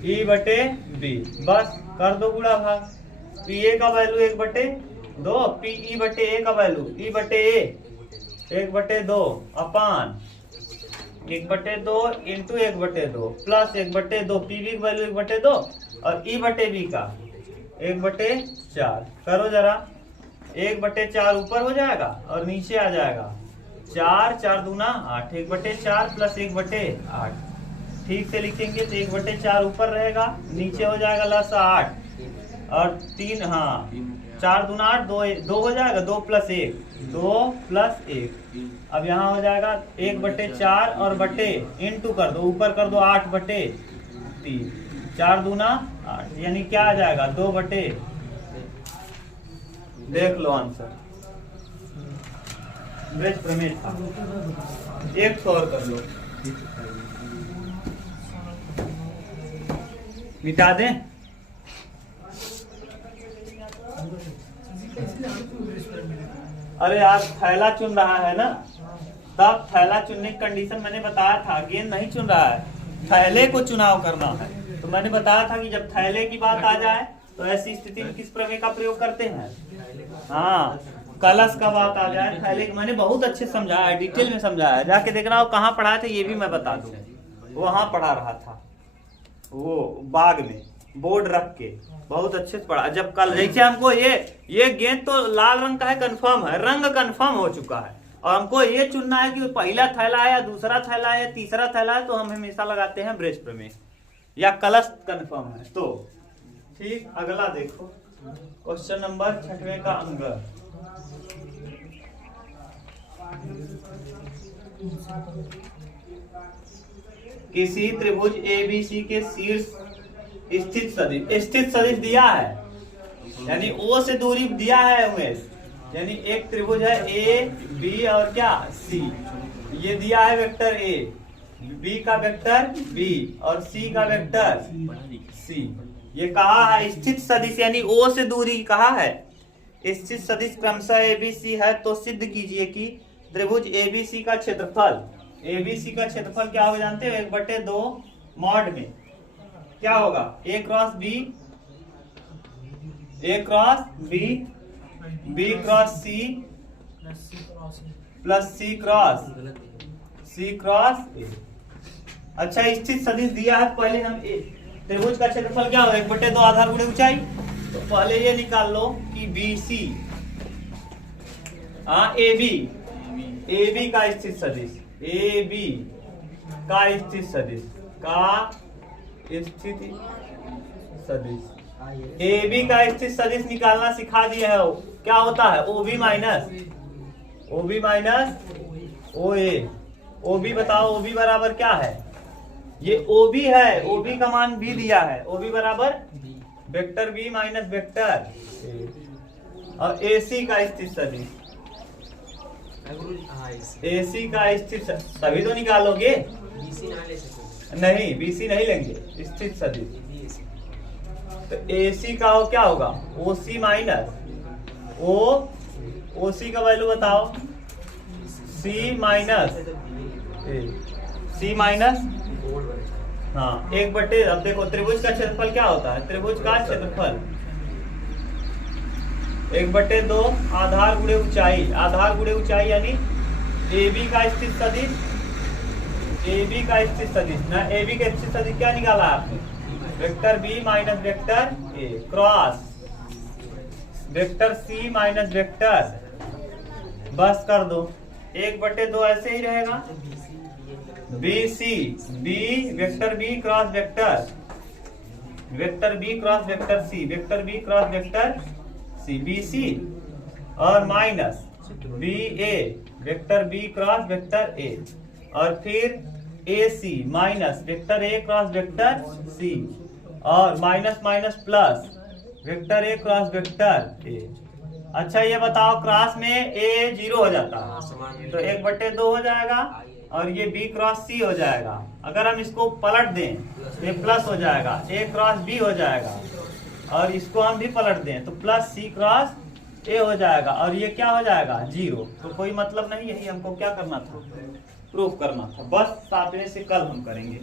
E बटे बी। बस कर दो गुणा भाग। पी ए का वैल्यू 1/2, पी ई बटे ए का वैल्यू ई बटे ए 1/2 अपान 1/2 इंटू 1/2 प्लस 1/2, पी बी का वैल्यू 1/2 और ई बटे बी का 1/4। करो जरा, 1/4 ऊपर हो जाएगा और नीचे आ जाएगा 4, 4 दूना 8, 1/4 प्लस 1/8। ठीक से लिखेंगे तो 1/4 ऊपर रहेगा, नीचे हो जाएगा लस 8 और 3, हाँ 4 दूना 8, 2 हो जाएगा, 2 प्लस 1, 2 प्लस 1। अब यहाँ हो जाएगा 1/4 और बटे इंटू कर दो, ऊपर कर दो 8/3, 4 दूना 8, यानी क्या आ जाएगा 2/। देख लो आंसर, ब्रेज प्रमेय था। एक और कर लो, मिटा दें। अरे यार थैला चुन रहा है ना, तब थैला चुनने की कंडीशन मैंने बताया था, गेंद नहीं चुन रहा है, थैले को चुनाव करना है। तो मैंने बताया था कि जब थैले की बात आ जाए तो ऐसी स्थिति में किस प्रमेय का प्रयोग करते हैं। हाँ, कलश का बात आ जाए, थैले, मैंने बहुत अच्छे समझाया है, डिटेल में समझाया है, जाके देखना हो कहाँ पढ़ाए थे ये भी मैं बता दूं। वहां पढ़ा रहा था, वो बाग में बोर्ड रख के बहुत अच्छे से पढ़ा। जब कल जैसे हमको ये गेंद तो लाल रंग का है, कंफर्म है, रंग कंफर्म हो चुका है, और हमको ये चुनना है कि पहला थैला है या दूसरा थैला है या तीसरा थैला है, तो हम हमेशा लगाते हैं ब्रेज प्रमेय, या कलश कंफर्म है। तो ठीक, अगला देखो क्वेश्चन नंबर 6वें का अंग। किसी त्रिभुज ABC के शीर्ष स्थित सदिश दिया है, यानी O से दूरी दिया है उमेश, यानी एक त्रिभुज है AB और क्या C, ये दिया है वेक्टर A, B का वेक्टर B और C का वेक्टर C। ये कहा है स्थित सदिश, यानी O से दूरी कहा है, स्थित सदिश क्रमशः ABC है, तो सिद्ध कीजिए कि त्रिभुज ABC का क्षेत्रफल, ABC का क्षेत्रफल क्या होगा जानते हो, 1/2 मॉड में क्या होगा, A cross B, A cross B, B cross C plus C cross A। अच्छा, स्थित सदिश दिया है, पहले हम त्रिभुज का क्षेत्रफल क्या होगा, 1/2 आधार गुणे ऊंचाई। तो पहले ये निकाल लो कि BC AB का स्थित सदिश, AB का स्थित सदिश, AB का स्थित सदिश निकालना सिखा दिया है। क्या होता है, OB माइनस OA। OB बताओ, OB बराबर क्या है, ये OB है, OB का मान B दिया है, OB बराबर vector B minus vector A। और AC का स्थित सदिश, AC का स्थित तभी तो निकालोगे, नहीं BC नहीं लेंगे, स्थित सदिश। तो AC का क्या होगा, OC माइनस OC का वैल्यू बताओ, C माइनस हाँ 1/, अब देखो त्रिभुज का क्षेत्रफल क्या होता है, त्रिभुज का क्षेत्रफल 1/2 आधार गुणे ऊंचाई, आधार गुणे ऊंचाई, यानी AB का स्थित सदिश, AB का स्थित सदिश ना, AB का स्थित सदिश क्या निकाला आपने, vector B minus vector A cross vector C minus vector, बस कर दो 1/2 ऐसे ही रहेगा। B C B vector B cross vector B cross vector C, vector B cross vector C B C, और minus B A vector B cross vector A, और फिर A C minus vector A cross vector C, और minus minus plus vector A cross vector A. अच्छा ये बताओ cross में ए 0 हो जाता है तो 1/2 हो जाएगा, और ये बी क्रॉस सी हो जाएगा। अगर हम इसको पलट दें तो ये प्लस हो जाएगा, ए क्रॉस बी हो जाएगा, और इसको हम भी पलट दें तो प्लस सी क्रॉस ए हो जाएगा, और ये क्या हो जाएगा 0। तो कोई मतलब नहीं, यही हमको क्या करना था, प्रूफ करना था। बस सातवें से कल हम करेंगे।